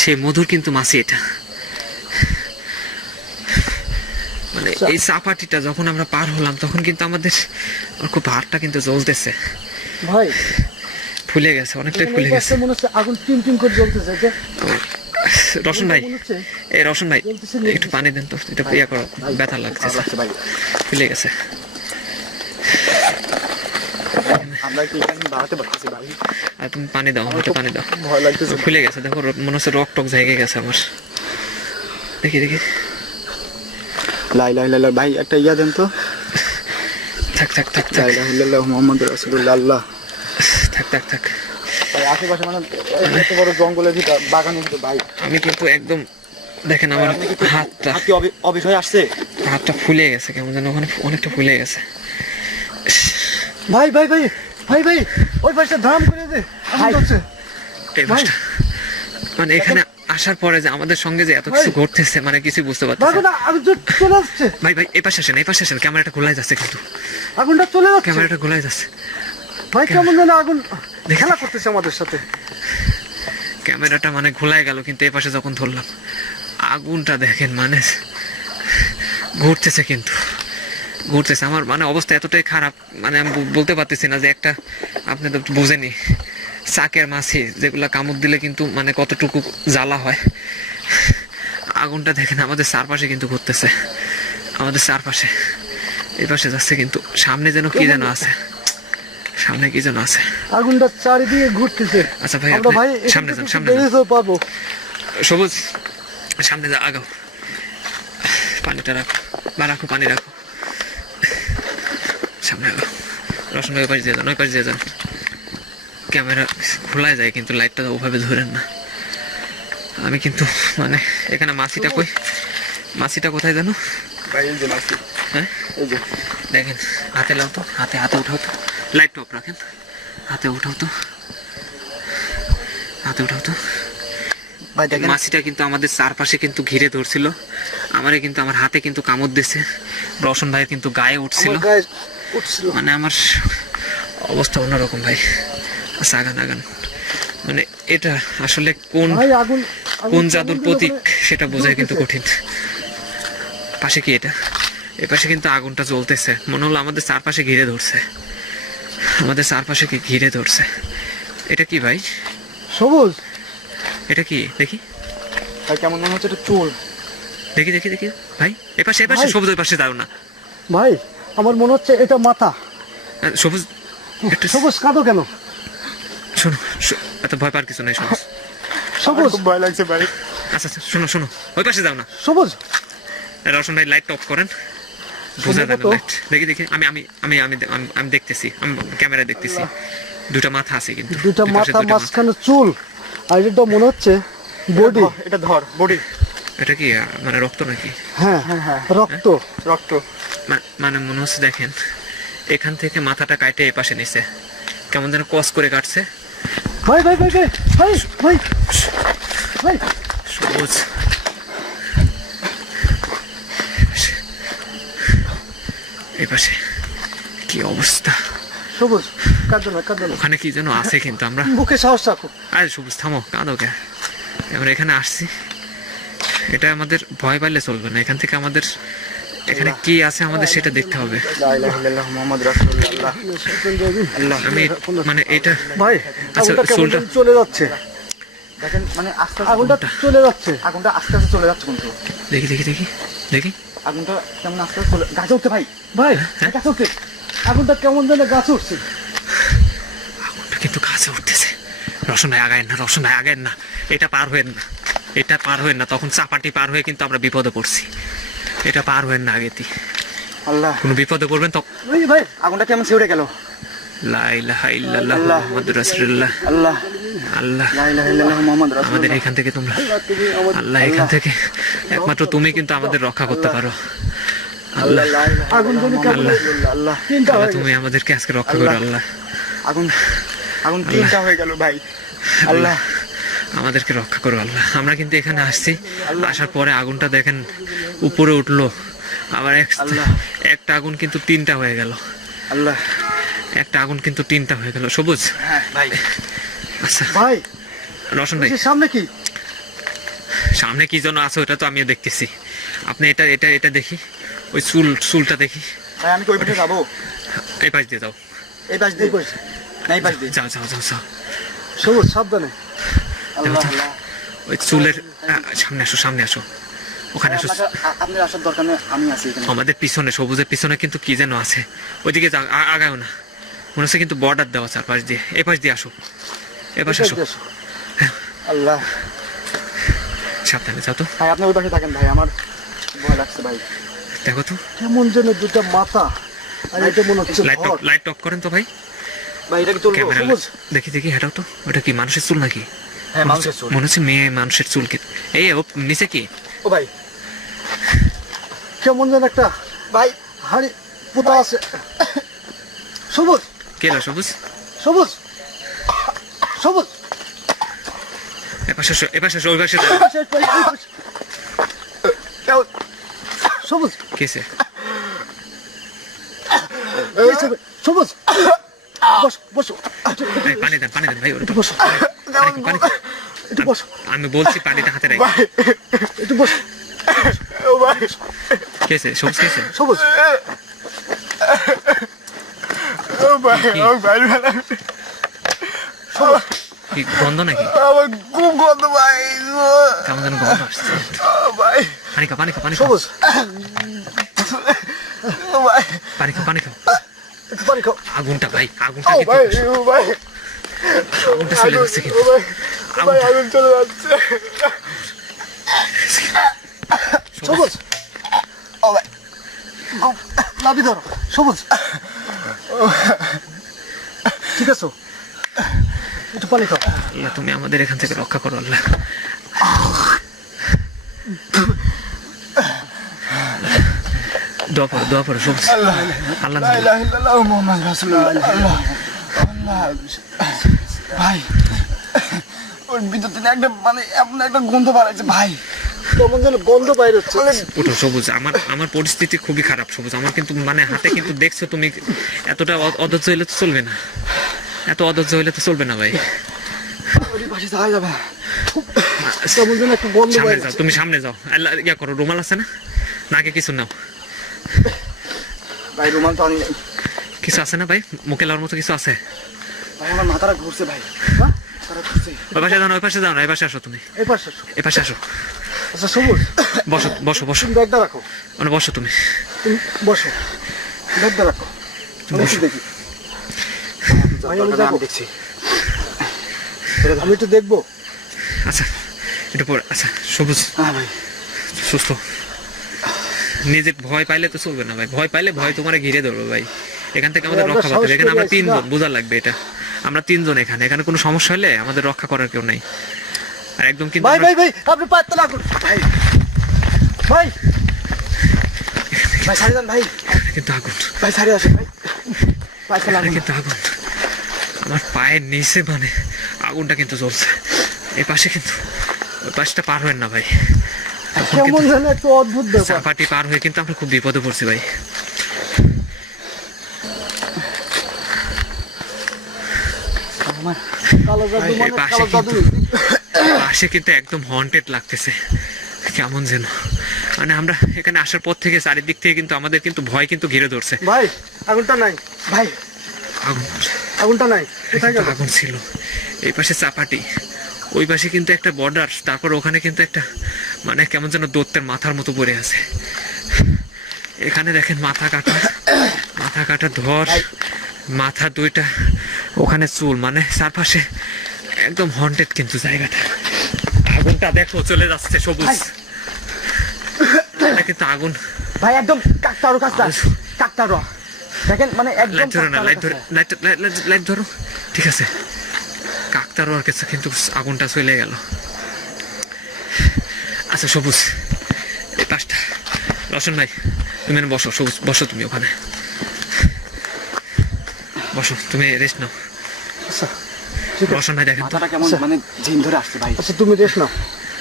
সেই মধুর কিন্তু মাছি এটা। মানে এই চাপাটিটা যখন আমরা পার হলাম তখন কিন্তু আমাদের খুব হাতটা কিন্তু জ্বলতেছে, ভাই ফুলে গেছে, অনেকটাই ফুলে এখানে গেছে। মনে হচ্ছে আগুন টিম টিম করে জ্বলতেছে যে রশন ভাই, মনে হচ্ছে এই রশন ভাই জ্বলতেছে, একটু পানি দেন তো, এটা ইয়া করো, ব্যথা লাগছে, ভাই ফুলে গেছে। আমরা কি এখানে বাড়াতে পারতেছি ভাই? আর তুমি পানি দাও, একটু পানি দাও। ভয় লাগতেছে। ফুলে গেছে, দেখো মনে হচ্ছে রক টক জায়গায় গেছে আমার। দেখি দেখি, লাই লাই লাই লাই, ভাই একটা ইয়া দেন তো। থাক থাক থাক থাক লা ইলাহা ইল্লাল্লাহু মুহাম্মাদুর রাসূলুল্লাহ। আল্লাহ থাক থাক থাক। ভাই আশেপাশে মানে এত বড় জঙ্গলের ভিতর, বাগানের ভিতর ভাই, আমি কিন্তু একদম দেখেন আমার হাতটা হাত কি অবিষয় আসছে? হাতটা ফুলে গেছে কেমন যেন, ওখানে অনেকটা ফুলে গেছে। ভাই ভাই ভাই ভাই ভাই ওই পাশে ধাম করে দে আগুন হচ্ছে। এই মাসটা মানে এখানে আসার পরে যে আমাদের সঙ্গে যে এত কিছু ভাই। ঘটতেছে, মানে কিছু বুঝতে পারতেছি আগুন না। আগুন চলে আসছে, ভাই ভাই এই পাশে আসেন, এই পাশে আসেন, ক্যামেরাটা ঘোলাই যাচ্ছে কিন্তু, আগুনটা চলে যাচ্ছে। ক্যামেরাটা ঘোলাই যাচ্ছে, ভাই কেমন যেন আগুন খেলা করতেছে আমাদের সাথে। ক্যামেরাটা মানে ঘোলাই গেল, কিন্তু এই পাশে যখন ধরলাম আগুনটা দেখেন মানে ঘুরতেছে, কিন্তু ঘুরতেছে। আমার মানে অবস্থা এতটাই খারাপ, মানে আমি বলতে পারতেছি না যে একটা, আপনি তো বোঝেনি চাকের মাছি যেগুলা কামড় দিলে কিন্তু মানে কতটুকু জ্বালা হয়। আগুনটা দেখেন আমাদের চারপাশে কিন্তু ঘুরতেছে, আমাদের চারপাশে, এই পাশে যাচ্ছে, কিন্তু সামনে যেন কি যেন আছে, সামনে কি যেন আছে। আগুনটা চারিদিকে ঘুরতেছে। আচ্ছা ভাই, আমরা আপনি ভাই সামনে যান, সামনে যান। বেরিয়ে পারবো। সবুজ সামনে যা, আগাও, পানিটা রাখো, বা রাখো, পানি রাখো, সামনে আগাও। রসুন ওই পাশে দিয়ে যান, ওই পাশে দিয়ে যান। ক্যামেরা খোলা যায় কিন্তু লাইটটা ওভাবে ধরেন না। আমি কিন্তু মানে এখানে মাছিটা কই, মাছিটা কোথায় জানো? ভাই এই যে মাছি, হ্যাঁ এই যে দেখেন, হাতে লাও তো, হাতে হাতে উঠাও তো, লাইট টপ রাখেন, হাতে উঠাও তো, হাতে উঠাও তো। ভাই দেখেন, মাছিটা কিন্তু আমাদের চারপাশে কিন্তু ঘিরে ধরছিল, আমারে কিন্তু আমার হাতে কিন্তু কামড় দিছে, রওশন ভাইয়ের কিন্তু গায়ে উঠছিল, আমার গায়ে উঠছিল। মানে আমার অবস্থা অন্যরকম ভাই। আচ্ছা আগান আগান, মানে এটা আসলে কোন ভাই আগুন কোন জাদুর প্রতীক সেটা বোঝাই কিন্তু কঠিন। পাশে কি এটা? এ পাশে কিন্তু আগুনটা জ্বলতেছে, মনে হলো আমাদের চারপাশে ঘিরে ধরছে, আমাদের চারপাশে কি ঘিরে ধরছে। এটা কি ভাই? সবুজ এটা কি দেখি, ভাই কেমন মনে হচ্ছে এটা চুল। দেখি দেখি দেখি ভাই, এপাশে এপাশে, ভাই। সবুজ ওই পাশে যাও না। ভাই আমার মনে হচ্ছে এটা মাথা। সবুজ একটু সবুজ কাঁদো কেন? শোনো, এত ভয় পাওয়ার কিছু নাই সবুজ। আমার সবুজ খুব ভয় লাগছে ভাই। আচ্ছা আচ্ছা, শোনো শোনো, ওই পাশে যাও না। সবুজ রওশন ভাই লাইট অফ করেন, বোঝা যায় না সম্ভবত- লাইট। দেখি দেখি, আমি আমি আমি আমি আমি দেখতেছি, আমি ক্যামেরায় দেখতেছি দুটা মাথা আছে কিন্তু, দুটা দুই পাশে মাথা, দুইটা মাথা। মাঝখানে চুল, আর এটা মনে হচ্ছে বডি। এটা ধর বডি। এটা কি মানে রক্ত নাকি? হ্যাঁ হ্যাঁ হ্যাঁ, রক্ত। রক্ত। মানে মনে হচ্ছে দেখেন, এখান থেকে মাথাটা কাটে এই পাশে নিছে, কেমন যেন কস করে কাটছে। ভাই ভাই ভাই ভাই ভাই ভাই ভাই সবুজ এই পাশে কি অবস্থা, সবুজ কাঁদো না কাঁদো না, ওখানে কি যেন আছে কিন্তু আমরা, বুকে সাহস রাখো। আরে সবুজ থামো, কাঁদো কে? আমরা এখানে আসছি, এটা আমাদের ভয় পাইলে চলবে না, এখান থেকে আমাদের এখানে কি আছে আমাদের সেটা দেখতে হবে। লা ইলাহা ইল্লাল্লাহু মুহাম্মাদুর রাসূলুল্লাহ। আল্লাহ আমি মানে এটা ভাই আচ্ছা, আগুনটা কেমন চুলটা- যেন চলে যাচ্ছে, দেখেন মানে আস্তে আগুনটা চলে যাচ্ছে। আগুনটা আস্তে আস্তে চলে যাচ্ছে কিন্তু, দেখি দেখি দেখি দেখি, আগুনটা কেমন আস্তে আস্তে চলে গাছে উঠতে ভাই, ভাই হ্যাঁ? গাছে উঠছে, আগুনটা কেমন যেন গাছে উঠছে। আগুনটা কিন্তু কাছে উঠতেছে। রওশন ভাই আগায়েন না, রওশন ভাই আগায়েন না, এটা পার হয়েন না, এটা পার হয়েন না, তখন চাপাটি পার হয়ে কিন্তু আমরা বিপদে পড়ছি, এটা পার হয়েন না আগেতি, আল্লাহ কোনো বিপদে পড়বেন তো। ওই ভাই আগুনটা কেমন ছেড়ে গেল। লা ইলাহা ইল্লাল্লাহ আল্লাহ। মুহাম্মাদুর রাসূলুল্লাহ। আল্লাহ আল্লাহ লা ইলাহা ইল্লাল্লাহ মুহাম্মাদুর আমাদের রাসূলুল্লাহ। এখান থেকে তোমরা, তুমি আমাদের আল্লাহ এখান থেকে একমাত্র তুমি কিন্তু আমাদের রক্ষা করতে পারো। আল্লাহ লা ইলাহা আগুন জ্বলে কেমন আল্লাহ। আল্লাহ তিনটা আল্লাহ হয়ে তুমি গেছে। আমাদেরকে আজকে রক্ষা করো আল্লাহ। আগুন আগুন তিনটা হয়ে গেল ভাই। আল্লাহ আমাদেরকে রক্ষা করো আল্লাহ। আমরা কিন্তু এখানে আসছি, আসার পরে আগুনটা দেখেন উপরে উঠলো, আবার আল্লাহ। একটা আগুন কিন্তু তিনটা হয়ে গেল, আল্লাহ। একটা আগুন কিন্তু তিনটা হয়ে গেল। সবুজ হ্যাঁ ভাই। আচ্ছা ভাই রওশন ভাই, কিসের সামনে কি? সামনে কি যেন আছে ওটা তো আমিও দেখতেছি। আপনি এটা এটা এটা দেখি, ওই চুলটা দেখি। ভাই আমি কি ওই পাশে যাবো? এই পাশ দিয়ে যাও, এই পাশ দিয়ে এই পাশে। না এই পাশ দিয়ে? যাও যাও যাও যাও। সবুজ সাবধানে। আল্লাহ আল্লাহ। ওই চুলের সামনে আসো, সামনে আসো, ওখানে আসো। আপনার আসার দরকার নেই, আমি আছি এখানে। আমাদের পিছনে, সবুজের পিছনে কিন্তু কি যেন আছে, ওইদিকে যাও, আগাও না। মনে হচ্ছে কিন্তু বর্ডার দেওয়া চারপাশ দিয়ে। এই পাশ দিয়ে আসো, এ পাশে আসো। আল্লাহ। সাবধানে যাও তো। ভাই আপনি ওই পাশে থাকেন ভাই, আমার ভয় লাগছে ভাই। দেখো তো, কেমন যেন দুটা মাথা, আর এটা মনে হচ্ছে ভর। লাইট অফ করেন তো ভাই। ভাই এটা কি চলবো? ক্যামেরা সবুজ। দেখি দেখি, হেঁটাও তো। ওটা কি মানুষের চুল নাকি? হ্যাঁ মানুষের চুল। মনে হচ্ছে মেয়ে মানুষের চুল। কি এই ও নিচে কি? ও ভাই কেমন যেন একটা ভাই হাড়ি পোতা আছে। সবুজ কে এলো সবুজ? সবুজ সবুজ। এপাশে আসো, এপাশে আসো, ওই পাশে যাও। এই পাশে, এই পাশে, এই পাশে। সবুজ কেসে এই সবুজ, সবুজ বসো বসো এই, পানি দেন, পানি দেন ভাই। ওটা একটু তো বসো, পানি, পানি। একটু বসো, আমি বলছি পানিটা হাতে রাখি। একটু বসো। ও ভাই কেসে সবুজ, কেসে সবুজ ও ভাই ও ভাই কি গন্ধ নাকি? আমার খুব গন্ধ ভাই। কেমন যেন গন্ধ আসছে। ও ভাই পানি খাও, পানি খাও, পানি খাও, সবুজ ও ভাই পানি খাও, পানি খাও। একটু পানি খাও। আগুনটা ভাই, আগুনটা ও ভাই কিন্তু, ও ভাই আগুনটা চলে যাচ্ছে ও কিন্তু। ভাই ও ভাই আগুন চলে যাচ্ছে। সবুজ ও ভাই লাভি ধরো। সবুজ ঠিক আছে, একটু পানি খাও। আল্লাহ তুমি আমাদের এখান থেকে রক্ষা করো আল্লাহ। দোয়া পড়ো সবুজ। আল্লাহ আল্লাহ লা ইলাহা ইল্লাল্লাহ মুহাম্মাদুর রাসূলুল্লাহ। আল্লাহ আল্লাহ ভাই ওর ভিতর থেকে একটা মানে এমন একটা গন্ধ বাড়াচ্ছে ভাই। কেমন যেন গন্ধ বাইরে হচ্ছে। ওঠো সবুজ। আমার পরিস্থিতি খুবই খারাপ সবুজ। আমার কিন্তু মানে হাতে কিন্তু দেখছো তুমি, এতটা অধৈর্য হইলে তো চলবে না, এত অধৈর্য হইলে তো চলবে না ভাই। ওই পাশে যাওয়া যাবে না। কেমন যেন একটা গন্ধ সামনে বাইরে যাও, তুমি সামনে যাও। আল্লাহ ইয়া করো, রুমাল আছে না? নাকে কিছু নাও, ভাই রুমাল তো আনি নাই। কিছু আছে না ভাই? মুখে লাওয়ার মতো কিছু আছে? ভাই আমার মাথাটা ঘুরছে ভাই, হ্যাঁ? মাথাটা ঘুরছে। ওই পাশে যাও না, ওই পাশে যাও না, এই পাশে আসো তুমি, এই পাশে আসো। এই পাশে আসো। আচ্ছা সবুজ বসো বসো বসো, তুমি ব্যাগটা রাখো, মানে বসো তুমি। তুমি বসো, ব্যাগটা রাখো। আমি একটু দেখি, ভাই আমি যাবো, দেখছি। আমি একটু দেখবো। আচ্ছা একটু পরে। আচ্ছা সবুজ হ্যাঁ ভাই সুস্থ। নিজে ভয় পাইলে তো চলবে না ভাই। ভয় পাইলে ভয় তোমার ঘিরে ধরবে ভাই। এখান থেকে আমাদের আমরা রক্ষা করতে হবে। সাহস এখানে করে আমরা আছি তিনজন, না? বোঝা লাগবে এটা। আমরা তিনজন এখানে, এখানে কোনো সমস্যা হলে আমাদের রক্ষা করার কেউ নাই। আর একদম কিন্তু ভাই আমরা- ভাই ভাই আপনি পাততে লাগুন ভাই ভাই। ভাই ছাড়ে দেন ভাই, এখানে কিন্তু আগুন, ভাই ছাড়ে আসেন ভাই। পাইছে এখানে লাগুন। কিন্তু আগুন। আমার পায়ের নিচে মানে আগুনটা কিন্তু জ্বলছে। এই পাশে কিন্তু, ওই পাশটা পার হবেন না ভাই। তখন কেমন কিন্তু যেন একটু অদ্ভুত ব্যাপার। চাপাটি পার হয়ে কিন্তু আমরা খুব বিপদে পড়ছি ভাই। আমার কালো জাদু ভাই, মানে এই পাশে কালো জাদু। পাশে কিন্তু একদম হন্টেড লাগতেছে কেমন যেন। মানে আমরা এখানে আসার পর থেকে চারিদিক থেকে কিন্তু আমাদের কিন্তু ভয় কিন্তু ঘিরে ধরছে। ভাই আগুনটা নাই, ভাই আগুন, আগুনটা নাই, কোথায় কিন্তু গেল? আগুন ছিল। এই পাশে চাপাটি, ওই পাশে কিন্তু একটা বর্ডার, তারপর ওখানে কিন্তু একটা মানে কেমন যেন দৈত্যের মাথার মতো পড়ে আছে। এখানে দেখেন মাথা কাটা, মাথা কাটা ধর, মাথা দুইটা, ওখানে চুল, মানে চারপাশে একদম হন্টেড কিন্তু জায়গাটা। আগুনটা দেখো চলে যাচ্ছে সবুজ। এটা কিন্তু আগুন ভাই একদম কাকতারো কাজটা, কাকতারো দেখেন, মানে একদম লাইট ধরো না, কাকতাড়ো লাইট ধরে, কাজটা। লাইট ধরো, ঠিক আছে। কাকতারোর কাছে কিন্তু আগুনটা চলে গেল। আচ্ছা সবুজ, এই পাশটা, রোশন ভাই তুমি এখানে বসো, সবুজ বসো, তুমি ওখানে বসো, তুমি রেস্ট নাও। আচ্ছা ঠিক আছে। রোশন ভাই দেখেন তো, মাথাটা কেমন মানে ঝিম ধরে আসছে ভাই। আচ্ছা তুমি রেস্ট নাও,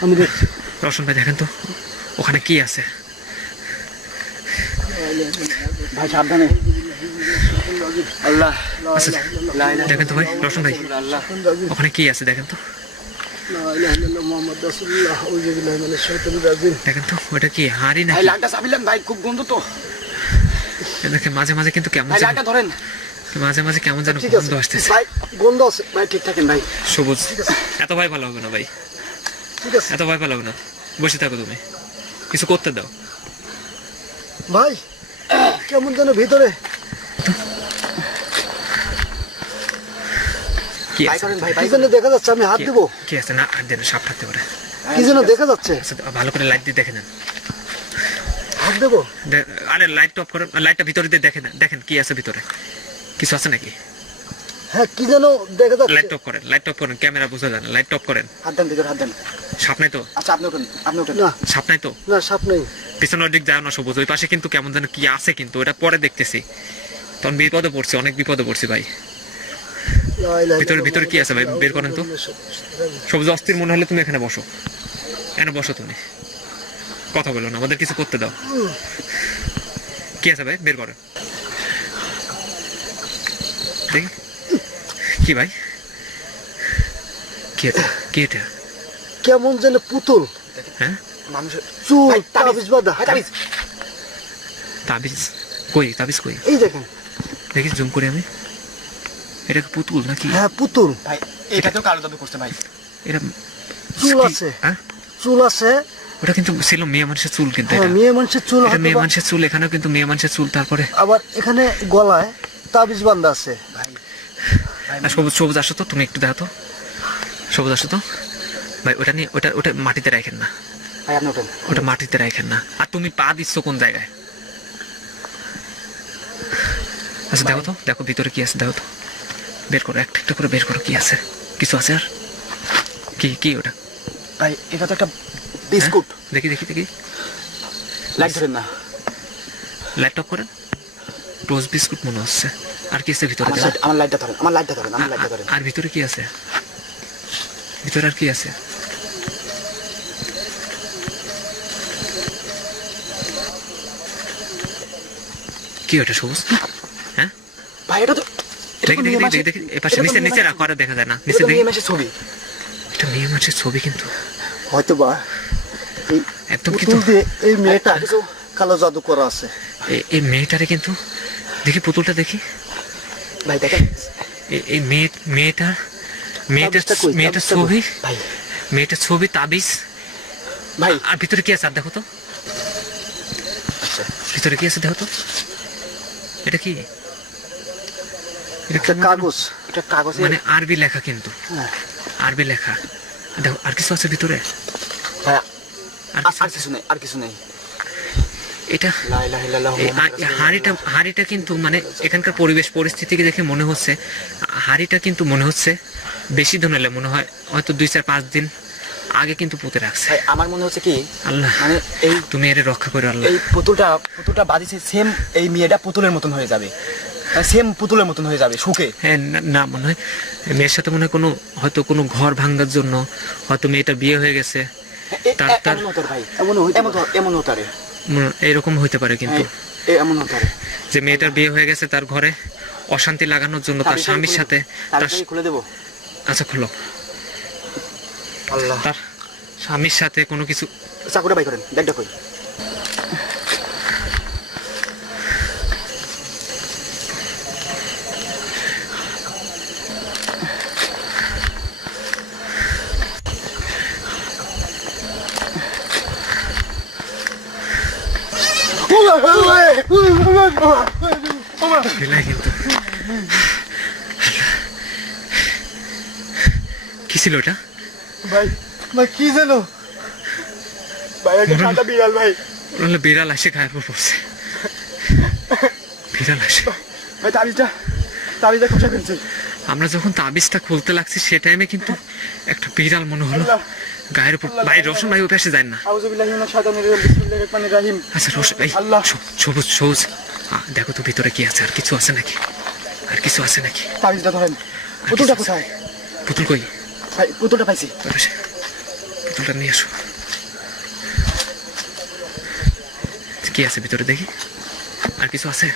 আমি দেখছি। রোশন ভাই দেখেন তো ওখানে কি আছে। ভাই সাবধানে। আল্লাহ, আচ্ছা দেখেন তো ভাই, রোশন ভাই আল্লাহ, ওখানে কি আছে দেখেন তো, মুহাম্মদ রাসূলুল্লাহ আউযুবিল্লাহি মিনাশ শাইতানির রাজিম। দেখেন তো ওটা কি হাড়ি ভাই নাকি? লাইটটা চাপিলেন ভাই, খুব গন্ধ তো। দেখেন মাঝে মাঝে কিন্তু কেমন ভাই যেন, লাইটটা ধরেন। মাঝে মাঝে কেমন যেন ঠিক আছে গন্ধ আসতেছে। ভাই, গন্ধ আছে ভাই, ঠিক থাকেন ভাই। সবুজ এত ভয় ভালো হবে না ভাই, ঠিক আছে এত ভয় ভালো হবে না, বসে থাকো তুমি, কিছু করতে দাও। ভাই, কেমন যেন ভিতরে। কি ভাই আছে? করেন ভাই, কি ভাই যেন দেখা যাচ্ছে, আমি হাত দিব। কি আছে? না হাত দেন, সাপ থাকতে পারে। কি যেন দেখা যাচ্ছে, আচ্ছা ভালো করে লাইট দিয়ে দেখে নেন। হাত দেবো। আরে লাইট অফ করেন, লাইটটা ভিতরে দিয়ে দেখে নেন, দেখেন কি আছে ভিতরে, কিছু আছে নাকি? হ্যাঁ কি যেন দেখা যাচ্ছে। লাইট অফ করেন, লাইট অফ করেন, ক্যামেরা বোঝা যায় না, লাইট অফ করেন। হাত দেন ভিতরে, হাত দেন। সাপ নাই তো? আচ্ছা আপনি ওঠেন, আপনি ওঠেন। না সাপ নাই তো? না, সাপ নেই। পিছনের দিক যাও না সবুজ, ওই পাশে কিন্তু কেমন যেন কি আছে, কিন্তু ওটা পরে দেখতেছি, তখন বিপদে পড়ছি, অনেক বিপদে পড়ছি ভাই। ভিতরে কি আছে ভাই, বের করেন তো। সবুজ অস্থির মনে হলে তুমি এখানে বসো, এখানে বসো তুমি, কথা বলো না, আমাদের কিছু করতে দাও। কি আছে ভাই, বের করো দেখি। কি ভাই, কি এটা, কি এটা? কেমন যেন পুতুল, হ্যাঁ মানুষের চুল, ভাই, তাবিজ। তাবিজ বাঁধা। ভাই তাবিজ। তাবিজ কই, তাবিজ কই, এই দেখেন। দেখি জুম করে আমি। এটা কি পুতুল নাকি? হ্যাঁ পুতুল। ভাই এটাতেও কালো জাদু করছে ভাই। এটা চুল কি- আছে, হ্যাঁ? চুল আছে। ওটা কিন্তু ছিল মেয়ে মানুষের চুল, কিন্তু হ্যাঁ এটা মেয়ে মানুষের চুল, এটা হয়তো মেয়ে বা- মানুষের চুল, এখানেও কিন্তু মেয়ে মানুষের চুল। তারপরে আবার এখানে গলায় তাবিজ বান্ধা আছে। ভাই আর সবুজ, সবুজ আসো তো, তুমি একটু দেখো তো, সবুজ আসো তো ভাই। ওটা নিয়ে, ওটা ওটা মাটিতে রাখেন না, ভাই আপনি ওঠেন। ওটা মাটিতে রাখেন না। আর তুমি পা দিচ্ছ কোন জায়গায়? আচ্ছা দেখো তো, দেখো ভিতরে কি আছে, দেখো তো, বের করো, একটা একটা করে বের করো, কি আছে, কিছু আছে আর? কি কি ওটা? ভাই এটা তো একটা বিস্কুট। হ্যাঁ? দেখি দেখি দেখি, লাইট ধরেন না। ল্যাপটপ করেন, টোস্ট বিস্কুট মনে হচ্ছে। আর কি আছে ভিতরে? দেখো। আমার লাইটটা ধরেন, আমার লাইটটা ধরেন, আমার লাইটটা ধরেন। আর ভিতরে কি আছে? ভিতরে আর কি আছে? কি ওটা সবুজ? হ্যাঁ ভাই এটা তো, এটা দেখি তো দেখি মেয়ে দেখি মানুষের- দেখি, এ পাশে এটা তো নিচে মেয়ে নিচে মানুষের রাখো, আর দেখা যায় না, ছবি। নিচে এটা তো দেখি। মেয়ে মানুষের ছবি। এটা মেয়ে মানুষের ছবি কিন্তু, হয়তো বা এই একদম পুতুল কিন্তু দিয়ে এই মেয়েটা কিছু কালো জাদু করা আছে। এই মেয়েটারে কিন্তু দেখি, পুতুলটা দেখি। ভাই দেখেন এই মেয়েটার তাবিজটা কই? মেয়েটার তাবিজটা কই? ছবি, ভাই, মেয়েটার ছবি, তাবিজ। ভাই আর ভিতরে কি আছে আর দেখো তো, আচ্ছা ভিতরে কি আছে দেখো তো। এটা কি? এটা একটা কেমন যেন- কাগজ। এটা কাগজে মানে আরবি লেখা কিন্তু, হ্যাঁ আরবি লেখা। দেখো আর কিছু আছে ভিতরে, ভাই আর কিছু আর আছে? কিছু নেই, আর কিছু নেই। এটা লা ইলাহা ইল্লাল্লাহু এই মুহাম্মাদুর রাসূলুল্লাহ। হাড়িটা কিন্তু মানে এখানকার পরিবেশ পরিস্থিতিকে দেখে মনে হচ্ছে, হাড়িটা কিন্তু মনে হচ্ছে বেশি দিন হলে মনে হয় হয়তো 2-4-5 দিন আগে কিন্তু পুঁতে রাখছে। ভাই আমার মনে হচ্ছে কি, আল্লাহ মানে এই তুমি এর রক্ষা করো আল্লাহ। এই পুতুলটা বাদিছে সেম, এই মেয়েটা পুতুলের মতন হয়ে যাবে, সেম পুতুলের মতন হয়ে যাবে সুখে। হ্যাঁ না মনে হয় মেয়ের সাথে মনে হয় কোনো, হয়তো কোনো ঘর ভাঙার জন্য হয়তো মেয়েটার বিয়ে হয়ে গেছে, তার এমন হতে ভাই, এমন এমন হতে পারে, এরকম হইতে পারে কিন্তু, এমন হতে পারে। যে মেয়েটার বিয়ে হয়ে গেছে, তার ঘরে অশান্তি লাগানোর জন্য তার স্বামীর সাথে তার, তাড়াতাড়ি খুলে দেবো। আচ্ছা খোলো, আল্লাহ, তার স্বামীর সাথে কোনো কিছু। চাকুটা বাই করেন, দেখটা কই। দিলাই কিন্তু, কি ছিল ওটা? ভাই ভাই কি যেন, ভাই একটা ঠান্ডা বিড়াল ভাই। নাহলে বিড়াল এসে গায়ের উপর পড়ছে, বিড়াল এসে। ভাই তাবিজটা কোথায় ফেলছেন? আমরা যখন তাবিজটা খুলতে লাগছি সে টাইমে কিন্তু একটা বিড়াল মনে হলো গায়ের উপর। ভাই রোশন ভাই ওই পাশে যান না। আউযুবিল্লাহি মিনাশ শাইতানির রাজিম, বিসমিল্লাহির রহমানির রহিম। আচ্ছা রোশন ভাই, আল্লাহ। সবুজ সবুজ দেখো তো ভিতরে কি আছে, আর কিছু আছে নাকি, আর কিছু আছে নাকি? তাবিজটা ধরেন। পুতুলটা কোথায়? পুতুল কই? ভাই পুতুলটা পাইছি। ওই পাশে পুতুলটা নিয়ে আসো। কি আছে ভিতরে দেখি, আর কিছু আছে?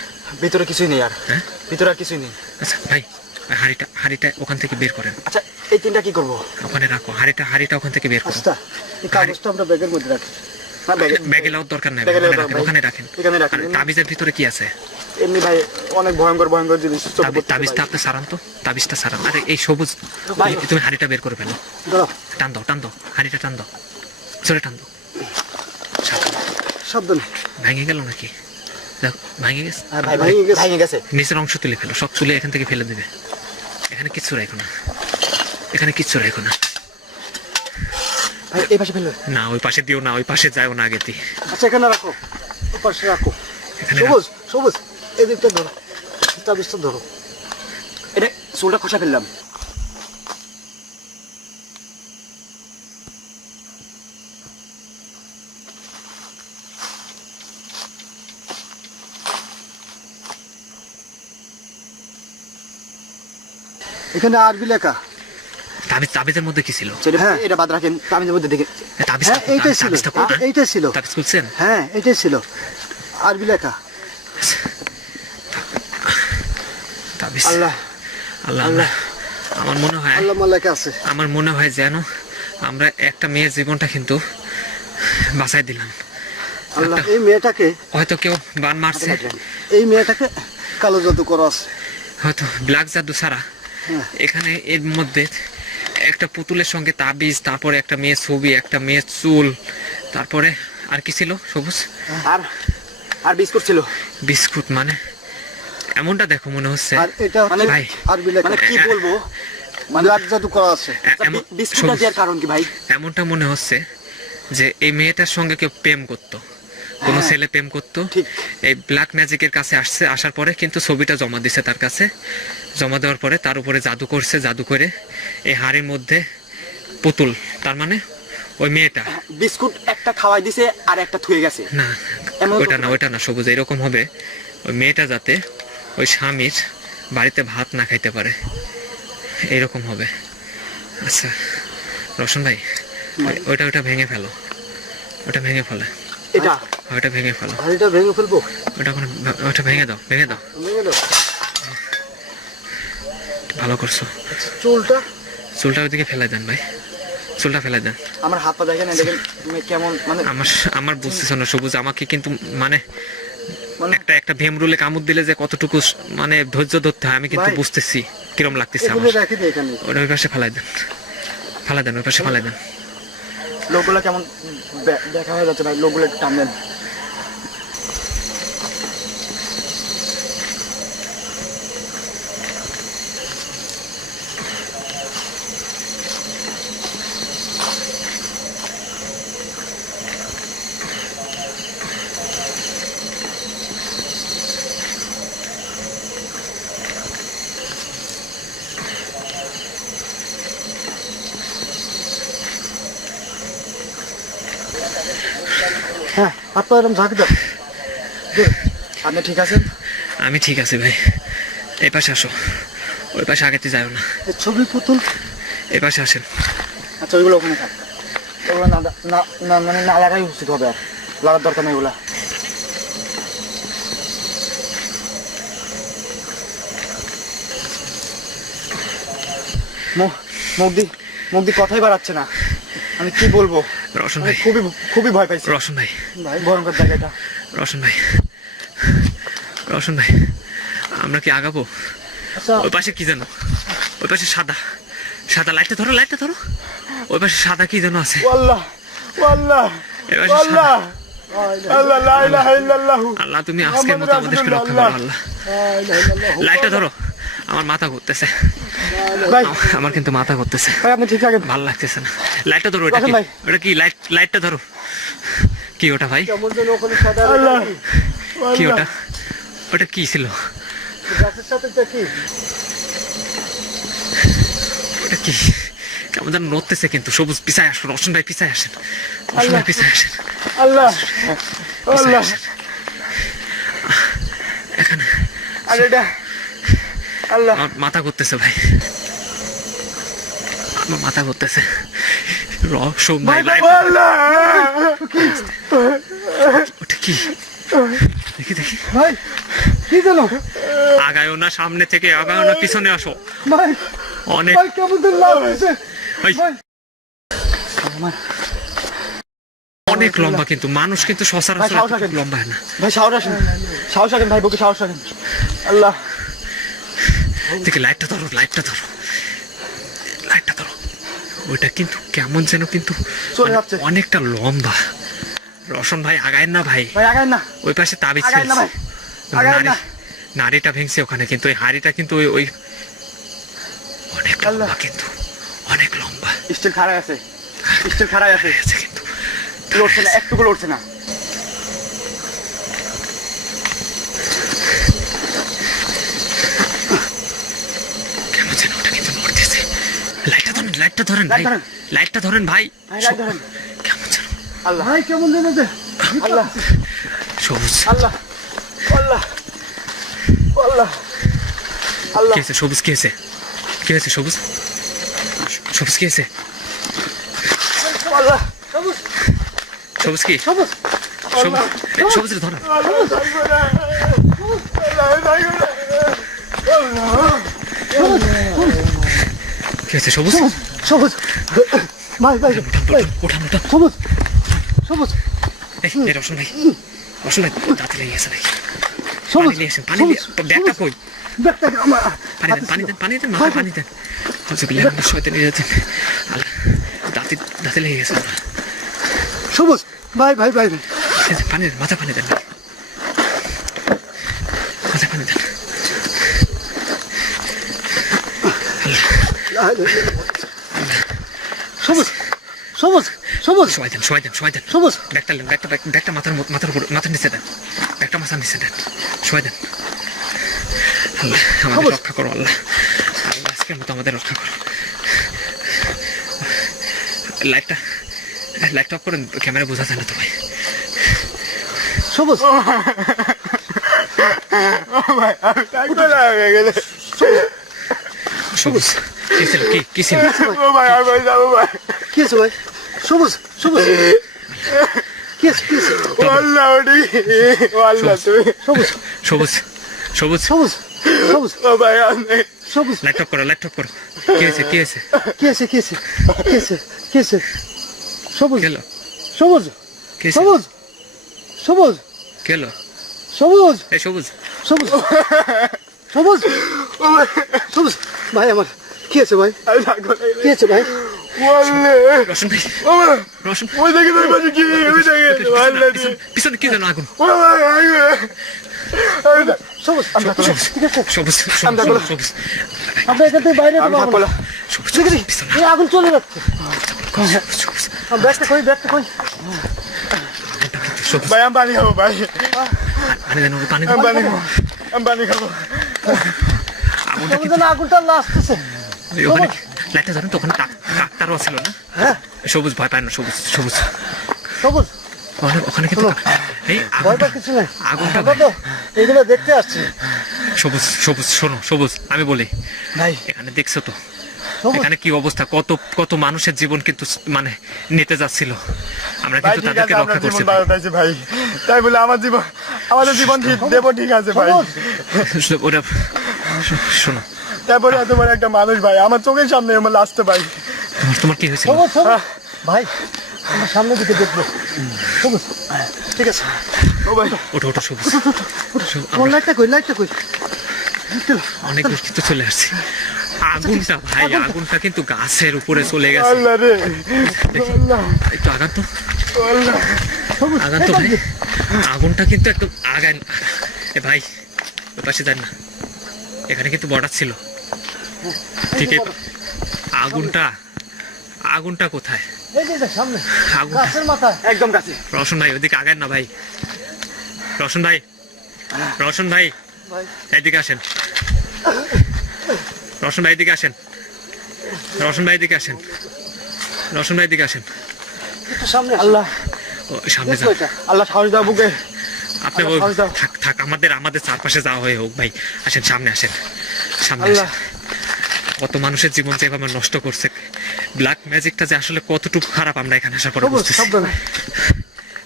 ভিতরে কিছুই নেই আর। হ্যাঁ ভিতরে আর কিছুই নেই। আচ্ছা ভাই হাড়িটা ওখান থেকে বের করেন। আচ্ছা এই তিনটা কি করব? ওখানে রাখো, হাড়িটা ওখান থেকে বের করো। আচ্ছা এই কাগজটা আমরা ব্যাগের মধ্যে রাখি। না ব্যাগে ব্যাগে লাওয়ার দরকার নাই, ব্যাগে ওখানে লাওয়ার রাখেন, ভাই। ওখানে রাখেন। এখানে রাখেন। আর তাবিজের ভিতরে কি আছে? এমনি ভাই অনেক ভয়ঙ্কর জিনিস। তাবিজটা আপনি সারান তো, তাবিজটা সারান। আরে এই সবুজ ভাই। তুমি হাড়িটা বের করে ফেলো। দাঁড়াও, টান দাও হাড়িটা টান দাও, জোরে টান দাও। সাবধানে। ভেঙে গেল নাকি? দেখো ভেঙে গেছে। হ্যাঁ ভাই ভাই ভেঙে গেছে। নিচের অংশ তুলে ফেলো, সব তুলে এখান থেকে ফেলে দেবে। এখানে কিচ্ছু রাখো না, এখানে কিচ্ছু রাখো না। ভাই এই পাশে ফেলবে। না ওই পাশে দিও না, ওই পাশে যাও না আগেতে। আচ্ছা এখানে রাখো, ও পাশে রাখো। এখানে সবুজ এদিকটা ধরো, তাবিজটা ধরো। এটা চুলটা খোসা ফেললাম। এখানে আরবি লেখা। তাবিজের মধ্যে কি ছিল? হ্যাঁ। এটা বাদ রাখেন, তাবিজের মধ্যে দেখে। হ্যাঁ এইটাই ছিল। তাবিজ খুলছেন? হ্যাঁ এইটাই ছিল, আরবি লেখা। তাবিজ। আল্লাহ আল্লাহ আল্লাহ। আমার মনে হয়, আল্লাহ মালাকা আছে। আমার মনে হয় যেন আমরা একটা মেয়ের জীবনটা কিন্তু বাঁচাই দিলাম। আল্লাহ এই মেয়েটাকে, হয়তো কেউ বান মারছে, এই মেয়েটাকে কালো জাদু করা আছে। হয়তো ব্ল্যাক জাদু ছাড়া হ্যাঁ। এখানে এর মধ্যে একটা পুতুলের সঙ্গে তাবিজ, তারপরে একটা মেয়ের ছবি, একটা মেয়ের চুল, তারপরে আর কি ছিল সবুজ? আর বিস্কুট ছিল। বিস্কুট মানে এমনটা দেখো মনে হচ্ছে। আর এটা মানে ভাই আরবি লেখা। মানে কি বলবো, ব্ল্যাক জাদু করা আছে। বিস্কুটটা দেওয়ার কারণ কি ভাই? এমনটা মনে হচ্ছে যে এই মেয়েটার সঙ্গে কেউ প্রেম করতো, কোনো হ্যাঁ, ছেলে প্রেম করতো, ঠিক। এই ব্ল্যাক ম্যাজিকের কাছে আসার পরে কিন্তু ছবিটা জমা দিছে তার কাছে। জমা দেওয়ার পরে তার উপরে জাদু করছে, জাদু করে এই হাড়ির মধ্যে পুতুল, তার মানে ওই মেয়েটা। বিস্কুট একটা খাওয়াই দিছে আর একটা থুয়ে গেছে। না এমন ওইটা না সবুজ, এরকম হবে ওই মেয়েটা যাতে ওই স্বামীর বাড়িতে ভাত না খাইতে পারে, এইরকম হবে। আচ্ছা রোশন ভাই, ওইটা ভেঙে ফেলো, ওটা ভেঙে ফেলে, এটা ওইটা ভেঙে ফেলো, আর এটা ভেঙে ফেলবো। ওটা ভেঙে দাও। ভেঙে দাও। ভালো করছো। আচ্ছা, চুলটা ওইদিকে ফেলে দেন ভাই, চুলটা ফেলে দেন। আমার হাত পা দেখেন, দেখেন কেমন, মানে আমার বুঝতেছ না সবুজ, আমাকে কিন্তু মানে মানে একটা ভেমরুলে কামড় দিলে যে কতটুকু মানে ধৈর্য ধরতে হয় আমি কিন্তু ভাই, বুঝতেছি কিরম লাগতেছে এগুলো আমার। রেখে দে এখানে। ওই পাশে ফেলাই দেন, ওই পাশে ফেলাই দেন। লোকগুলো কেমন দেখা হয়ে যাচ্ছে ভাই, লোকগুলো একটু টান দেন। হ্যাঁ হাত পা এরকম ঝাঁকি দাও। আপনি ঠিক আছেন? আমি ঠিক আছে ভাই, এই পাশে আসো, ওই পাশে আগেতে যাও না, এই ছবি পুতুল এই পাশে আসেন। আচ্ছা ওইগুলো ওখানে থাক, ওগুলো মানে না লাগাই উচিত হবে, আর লাগার দরকার নেই ওগুলা। মুখ দিয়ে কথাই বাড়াচ্ছে না, আমি কি বলবো। রওশন আমি ভাই, খুবই ভয় পাইছি রওশন ভাই, ভাই, ভয়ঙ্কর জায়গাটা। রওশন ভাই আমরা কি আগাবো? আচ্ছা ওই পাশে কি জানো, ওই পাশে সাদা লাইটটা ধরো, ওই পাশে সাদা কি যেন আছে। ওয়াল্লাহ ওয়াল্লাহ এই পাশে সাদা। ওয়াল্লাহ আল্লাহ লা ইলাহা ইল্লাল্লাহ। আল্লাহ তুমি আজকের মতো আমাদেরকে রক্ষা করো আল্লাহ। লাইটটা ধরো, আমার মাথা ঘুরতেছে ভাই আমার কিন্তু মাথা ঘুরতেছে, ভাই আপনি ঠিক থাকেন। ভালো লাগতেছে না। লাইটটা ধরো, ওটা কি? ভাই। ওটা কি? লাইটটা ধরো, কি ওটা ভাই? কেমন যেন ওখানে সাদা আল্লাহ। কি ওটা? ওটা কি ছিল? গাছের সাথে এটা কি? ওটা কি? কেমন যেন নড়তেছে কিন্তু। সবুজ পিছায় আসুন, রোশন ভাই পিছায় আসেন, রোশন ভাই পিছায় আসেন, আল্লাহ পিছায় আল্লাহ আসেন। এখানে আরে এটা আল্লাহ আমার মাথা ঘুরতেছে ভাই, আমার মাথা ঘুরতেছে। রোশন ভাই ভাই, আল্লাহ ওটা কি? দেখি দেখি। ভাই কি জানো আগায়ও না, সামনে থেকে আগায়ও না, পিছনে আসো। ভাই, অনেক ভাই কেমন যেন লাগছে ভাই, ভাই। অনেক লম্বা কিন্তু। মানুষ কিন্তু সচরাচর সাহস এতটুকু রাখেন। লম্বা হয় না। ভাই সাহস রাখেন, সাহস রাখেন ভাই, বুকে সাহস রাখেন। আল্লাহ দেখি লাইটটা ধরো, লাইটটা ধরো, লাইটটা ধরো। ওইটা কিন্তু কেমন যেন কিন্তু চলে যাচ্ছে। অনেকটা লম্বা। রোশন ভাই আগায় না ভাই, ভাই আগান না, ওই পাশে তাবিজ আগান না ভাই, ফেলছে। আগান না। নারীটা ভেঙছে ওখানে, কিন্তু ওই হাড়িটা কিন্তু ওই ওই অনেক লম্বা আল্লাহ। কিন্তু, অনেক লম্বা স্টিল খাড়াই আছে, স্টিল খাড়াই আছে, আছে কিন্তু। লড়ছে না, একটুকু লড়ছে না। কেমন যেন ওটা কিন্তু নড়তেছে। লাইটটা ধরেন, লাইটটা ধরেন ভাই, লাইট ধরেন। লাইটটা ধরেন ভাই। ভাই লাইট ধরেন। কেমন যেন আল্লাহ ভাই কেমন যেন যে আল্লাহ সবুজ। আল্লাহ আল্লাহ আল্লাহ আল্লাহ কি হয়েছে সবুজ? কি হয়েছে? কি হয়েছে সবুজ? সবুজ কি হয়েছে? আল্লাহ সবুজ সবুজ কি? সবুজ সবুজ সবুজের ধরেন। কি হয়েছে সবুজ? সবুজ ভাই ভাই ভাই ওঠান ওঠান। সবুজ সবুজ এই রোশন ভাই, রোশন ভাই দাঁতে লেগে গেছে নাকি? সবুজ পানি নিয়ে আসেন, পানি নিয়ে, ব্যাগটা কই? ব্যাগটা আমার পানি দেন, পানি দেন, পানি দেন, মাথায় পানি দেন। শয়তানি যাচ্ছেন। আল্লাহ, দাঁতে দাঁতে লেগে গেছে আমার। সবুজ ভাই ভাই ভাই ভাই পানি দেন, মাথায় পানি দেন, মাথায় পানি দেন। সবুজ সবুজ সবুজ সবাই দেন, সবাই দেন, সবাই দেন। সবুজ ব্যাগটা নেন, ব্যাগটা মাথার উপর, মাথার নিচে দেন, ব্যাগটা মাথার নিচে দেন, সবাই দেন। আল্লাহ আমাদের রক্ষা করো, আল্লাহ, আল্লাহ আজকের মতো আমাদের রক্ষা করো। লাইটটা লাইটটা অফ করেন, ক্যামেরা বোঝা যায় না তো ভাই। সবুজ ভাই আমি টাইগর হয়ে গেলে সবুজ কি ছিল? কি ছিল? ও ভাই আর ভাই যাবো ভাই। কি আছে ভাই সবুজ সবুজ কি আছে কি আছে ও আল্লাহ ওডি, ও আল্লাহ তুমি সবুজ সবুজ সবুজ সবুজ সবুজ ও ভাই আমি সবুজ লাইট অফ করো, লাইট অফ করো। কি হয়েছে? কি হয়েছে? কি আছে কি আছে কি আছে কি আছে সবুজ গেল? সবুজ কি হয়েছে? সবুজ সবুজ গেল? সবুজ এই সবুজ, সবুজ সবুজ ও ভাই সবুজ ভাই আমার কি আছে ভাই আমি টাইগর হয়ে কি গেলে আছে ভাই ও আল্লাহ রোশন ভাই, ও ভাই রোশন ওই দেখে তুই বাজে কি ওই দেখে আল্লাহ পিছনে কি জানো? আগুন। ও ভাই আই সবুজ সবুজ ঠিক আছে সবুজ আমরা সবুজ বলো। সবুজ আমরা এখান থেকে বাইরে আমি যাবো থাকবো না। সবুজ ঠিক আছে পিছনে এই আগুন চলে যাচ্ছে সবুজ। ব্যাগটা কই ব্যাগটা কই আগুনটা কিন্তু সবুজ। ভাই আমি পানি খাবো ভাই, পানি দেন, ওকে পানি দেন। আমি পানি খাবো, আমি পানি খাবো। আগুনটা কেমন কিন্তু যেন আগুনটা আসতেছে ওই ওখানে লাইটটা ধরেন তো, ওখানে কাকতারও ছিল না? হ্যাঁ সবুজ ভয় পায় না, সবুজ সবুজ। সবুজ ওখানে কিন্তু এই ভয় আগুনটা, পাওয়ার কিছু নাই আগুনটা আমরা তো এইগুলো দেখতে আসছি সবুজ সবুজ। শোনো সবুজ, আমি বলি, ভাই এখানে দেখছো তো সবুজ এখানে কি অবস্থা, কত কত মানুষের জীবন কিন্তু মানে নিতে যাচ্ছিল। আমরা ভাই কিন্তু ঠিক তাদেরকে আছে, রক্ষা আপনার করছি জীবন বারোটাইছে ভাই, তাই বলে আমার জীবন, আমাদের জীবন ঠিক দেবো, ঠিক আছে ভাই। সবুজ ওরা শোনো, তারপরে এত বড় একটা মানুষ ভাই আমার চোখের সামনে আমার লাস্টে ভাই। তোমার কি হয়েছিল? সবুজ সবুজ ভাই আমরা সামনের দিকে দেখবো সবুজ ঠিক আছে ও ভাই ওঠো ওঠো সবুজ। আমার লাইটটা কই লাইটটা কই অনেক দূর কিন্তু চলে আসছি। আগুনটা ভাই, আগুনটা কিন্তু গাছের উপরে চলে গেছে। আল্লাহ রে দেখি, আল্লাহ একটু আগান তো, আল্লাহ সবুজ আগান তো ভাই। আগুনটা কিন্তু একদম আগান। এ ভাই ওই পাশে যান না, এখানে কিন্তু বর্ডার ছিল ঠিক। আগুনটা, আগুনটা কোথায়? এই যে সামনে আগুন গাছের মাথায় একদম কাছে। রওশন ভাই ওদিকে আগান না ভাই। রওশন ভাই, রওশন ভাই ভাই এইদিকে আসেন। রওশন ভাই এদিকে আসেন। রওশন ভাই এদিকে আসেন। রওশন ভাই এদিকে আসেন। একটু সামনে আসো। আল্লাহ, ও, সামনে দেখো যান। এটা। আল্লাহ সাহস দাও বুকে। আপনি আল্লাহ, সাহস দাও। থাক থাক, আমাদের চারপাশে যাওয়া হয়ে হোক ভাই। আসেন সামনে আসেন, সামনে আল্লাহ, আসেন। কত মানুষের জীবন যেভাবে নষ্ট করছে, ব্ল্যাক ম্যাজিকটা যে আসলে কতটুকু খারাপ আমরা এখানে আসার পরে সবুজ বুঝতেছি। সাবধানে।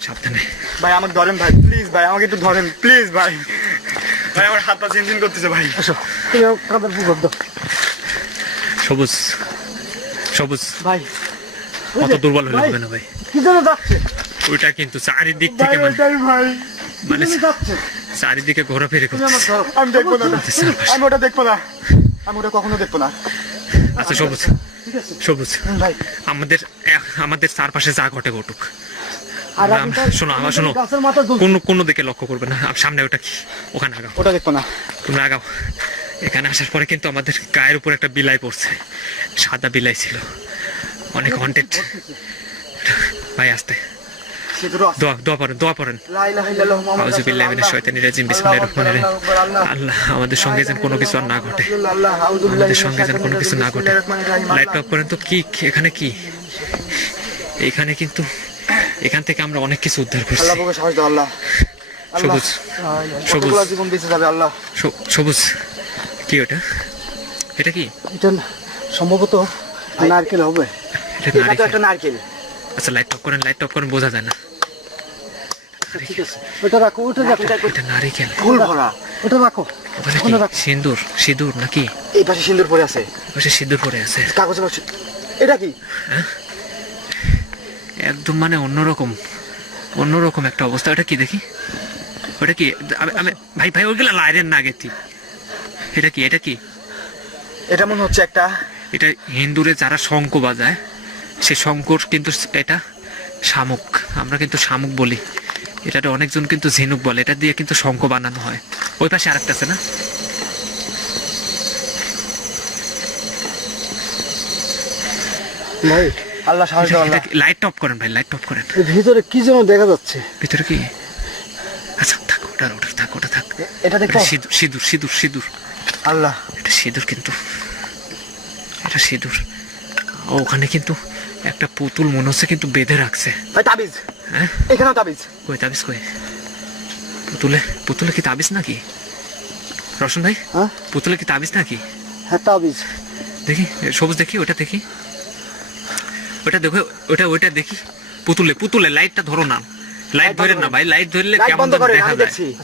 সাবধানে। ভাই আমাকে ধরেন ভাই, প্লিজ ভাই, আমাকে একটু ধরেন প্লিজ ভাই। ভাই আমার হাত পা চিনচিন করতেছে ভাই। আসো তুমি আমার কাঁধের বুক দাও সবুজ, সবুজ ভাই। ওই কত যে, দুর্বল হলে ভাই, হবে না ভাই। কি যেন যাচ্ছে ওইটা কিন্তু চারিদিক ভাই থেকে মানে ওইটাই ভাই, মানে কি যেন যাচ্ছে চারিদিকে ঘোরাফেরি তুমি আমার করছে। ধরো। আমি দেখবো না, চারপাশে। আমি ওটা দেখবো না, আমি ওটা কখনো দেখবো না। আচ্ছা সবুজ, ঠিক আছে সবুজ ভাই। আমাদের চারপাশে যা ঘটে ঘটুক, আর আমরা- এখন তো শোনো আমার শোনো, গাছের মাথা দুল কোনো দিকে লক্ষ্য করবে না। সামনে ওটা কি, ওখানে আগাও, ওটা দেখবো না। তোমরা আগাও। এখানে আসার পরে কিন্তু আমাদের গায়ের উপর একটা বিলাই পড়ছে, সাদা বিলাই ছিল, অনেক হন্টেড। ভাই আসতে সে দুটো আছে। দোয়া পড়েন। লা ইলাহা ইল্লাল্লাহ মুহাম্মাদুর আউযুবিল্লাহি মিনাশ রাসূলুল্লাহ। শাইতানির রাজিম, বিসমিল্লাহির রহমানির রহিম। আল্লাহ আমাদের সঙ্গে যেন কোনো কিছু আর না ঘটে, আল্লাহ, আউযুবিল্লাহি আমাদের সঙ্গে যেন কোনো কিছু না ঘটে। বিসমিল্লাহির রহমানির রহিম। লাইট অফ করেন তো। কি এখানে কি, এখানে কিন্তু এখান থেকে আমরা অনেক কিছু উদ্ধার করছি। আল্লাহ বুকে সাহস দাও আল্লাহ। আল্লাহ, সবুজ, সবুজ, কতগুলো জীবন বেঁচে যাবে আল্লাহ। সবুজ কি ওটা, এটা কি? এটা সম্ভবত নারকেল হবে। এটা এটা তো নারকেল। একটা নারকেল। আচ্ছা লাইট অফ করেন, বোঝা যায় না। ঠিক আছে ওটা রাখো, ওটা রাখো, এটা নারকেল। ফুল ভরা। ওটা রাখো। ওখানে ওখানে কি রাখো। সিঁদুর নাকি? এই পাশে সিন্দুর পড়ে আছে, পাশে সিঁদুর পড়ে আছে। কাগজে পাশে। এটা কি? একদম মানে অন্যরকম একটা অবস্থা। ওটা কি দেখি, ওটা কি? আমি ভাই ওইগুলা লাইরেন না গেছি। এটা কি? এটা মনে হচ্ছে একটা, এটা হিন্দুরে যারা শঙ্খ বাজায়, সে শঙ্কর কিন্তু এটা শামুক, আমরা কিন্তু শামুক বলি। এটা অনেকজন কিন্তু ঝিনুক বলে। এটা দিয়ে কিন্তু শঙ্খ বানানো হয়। ওই পাশে আরেকটা আছে না? ভাই আল্লাহ সাহস দাও আল্লাহ। লাইট অফ করেন ভাই, লাইট অফ করেন। এর ভিতরে কি যেন দেখা যাচ্ছে। ভিতরে কি? আচ্ছা থাক, ওটা থাক। এটা দেখো সিঁদুর। আল্লাহ, এটা সিঁদুর কিন্তু, এটা সিঁদুর। ওখানে কিন্তু একটা পুতুল মনে হচ্ছে কিন্তু বেঁধে রাখছে। ভাই তাবিজ, হ্যাঁ এখানেও তাবিজ। কই তাবিজ কই? পুতুলে কি তাবিজ নাকি? রওশন ভাই, হ্যাঁ পুতুলে কি তাবিজ নাকি? হ্যাঁ তাবিজ। দেখি সবুজ, দেখি ওটা দেখি, ওটা দেখো, ওটা দেখি। পুতুলে লাইটটা ধরো না, লাইট ধরেন না ভাই, লাইট ধরলে লাইট কেমন বন্ধ যেন করে দেখা আমি যায়, দেখছি।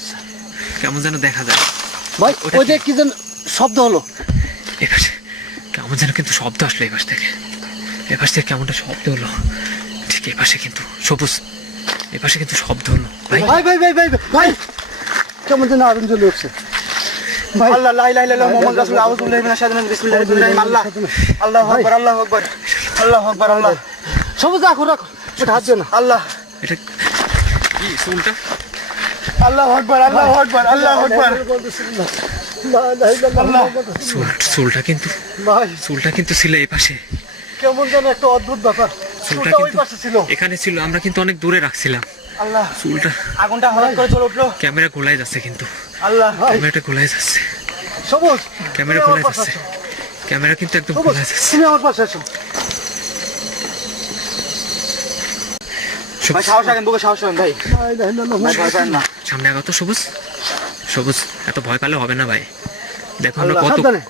কেমন যেন দেখা যায়। ভাই ওটা ওই যে কি? কি যেন শব্দ হলো। এই পাশে কেমন যেন কিন্তু শব্দ আসলো, এই পাশ থেকে কেমনটা শব্দ হলো। ঠিক এই পাশে কিন্তু সবুজ, এই পাশে কিন্তু শব্দ হলো ভাই। ভাই ভাই ভাই ভাই ভাই কেমন যেন আগুন জ্বলে উঠছে। ভাই আল্লাহ, লা ইলাহা ইল্লাল্লাহ মুহাম্মাদুর রাসূলুল্লাহ, আউযুবিল্লাহি মিনাশ শাইতানির রাজিম, বিসমিল্লাহির রহমানির রহিম। আল্লাহ, আল্লাহু আকবার, আল্লাহু আকবার, আল্লাহু আকবার, আল্লাহ, সবুজ রাখো ওটা হাত দিও না। আল্লাহ, এটা কি চুলটা? আল্লাহু আকবার, আল্লাহু আকবার, আল্লাহু আকবার। আল্লাহ, চুলটা কিন্তু ছিল এই পাশে। কেমন যেন একটা অদ্ভুত ব্যাপার। চুলটা চুলটা ওই কিন্তু পাশে ছিল। এখানে ছিল, আমরা কিন্তু অনেক দূরে রাখছিলাম আল্লাহ, চুলটা। আগুনটা হঠাৎ করে জ্বলে উঠলো। ক্যামেরা গোলায় যাচ্ছে কিন্তু, আল্লাহ, ক্যামেরাটা গোলায় যাচ্ছে, সবুজ ক্যামেরা তুমি আমার গোলায় পাশে যাচ্ছে, আসো। ক্যামেরা কিন্তু একদম সবুজ গোলায় যাচ্ছে। তুমি আমার পাশে আসো। ভাই সাহস রাখেন, বুকে সাহস রাখেন ভাই। লা ইলাহা ইল্লাল্লাহ ভাই ভয় পাবেন না। সামনে আগত সবুজ, এত ভয় পেলে হবে না ভাই। দেখো আমরা আল্লাহ, কত সাবধানে।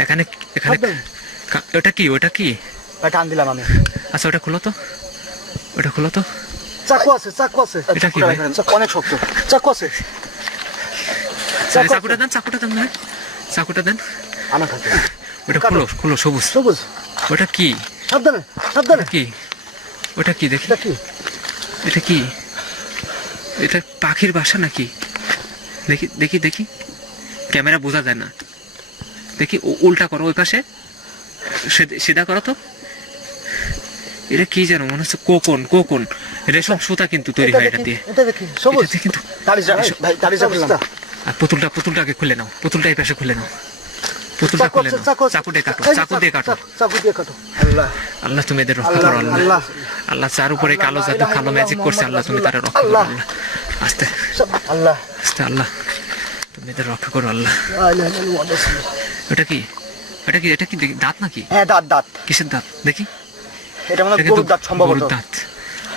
এখানে সাবধানে। ওটা কি? ভাই টান দিলাম আমি। আচ্ছা ওটা খোলো তো। চাকু আছে। এটা কি ভাই? অনেক শক্ত। চাকু আছে। চাকুটা দেন ভাই, চাকুটা দেন। আমার কাছে ওটা খোলো সবুজ। সবুজ ওটা কি? সাবধানে ওটা কি দেখি, এটা কি? এটা কি? এটা পাখির বাসা নাকি? দেখি ক্যামেরা বোঝা যায় না। দেখি উল্টা করো, ওই পাশে সিধা করো তো। এটা কি জানো, মনে হচ্ছে কোকন রেশম সুতা কিন্তু তৈরি হয় এটা দিয়ে। এটা দেখি সবুজ। এটাতে কিন্তু তাবিজ রাখ- ভাই তাবিজ রাখলাম। আর পুতুলটাকে খুলে নাও, পুতুলটা এই পাশে খুলে নাও, পুতুলটা খুলে নাও। চাকু দিয়ে কাটো। চাকু দিয়ে কাটো। আল্লাহ, আল্লাহ তুমি এদের রক্ষা করো। আল্লাহ আল্লাহ যার উপরে কালো জাদু কালো ম্যাজিক করছে আল্লাহ তুমি তারা রক্ষা করো আল্লাহ আস্তে আল্লাহ আস্তে আল্লাহ তুমি এদের রক্ষা করো আল্লাহ লা ইলাহা ইল্লাল্লাহ রাসূলুল্লাহ। এটা কি এটা কি দাঁত নাকি হ্যাঁ দাঁত দাঁত কিসের দাঁত দেখি এটা মানে এটা কিন্তু গরুর দাঁত সম্ভবত গরুর দাঁত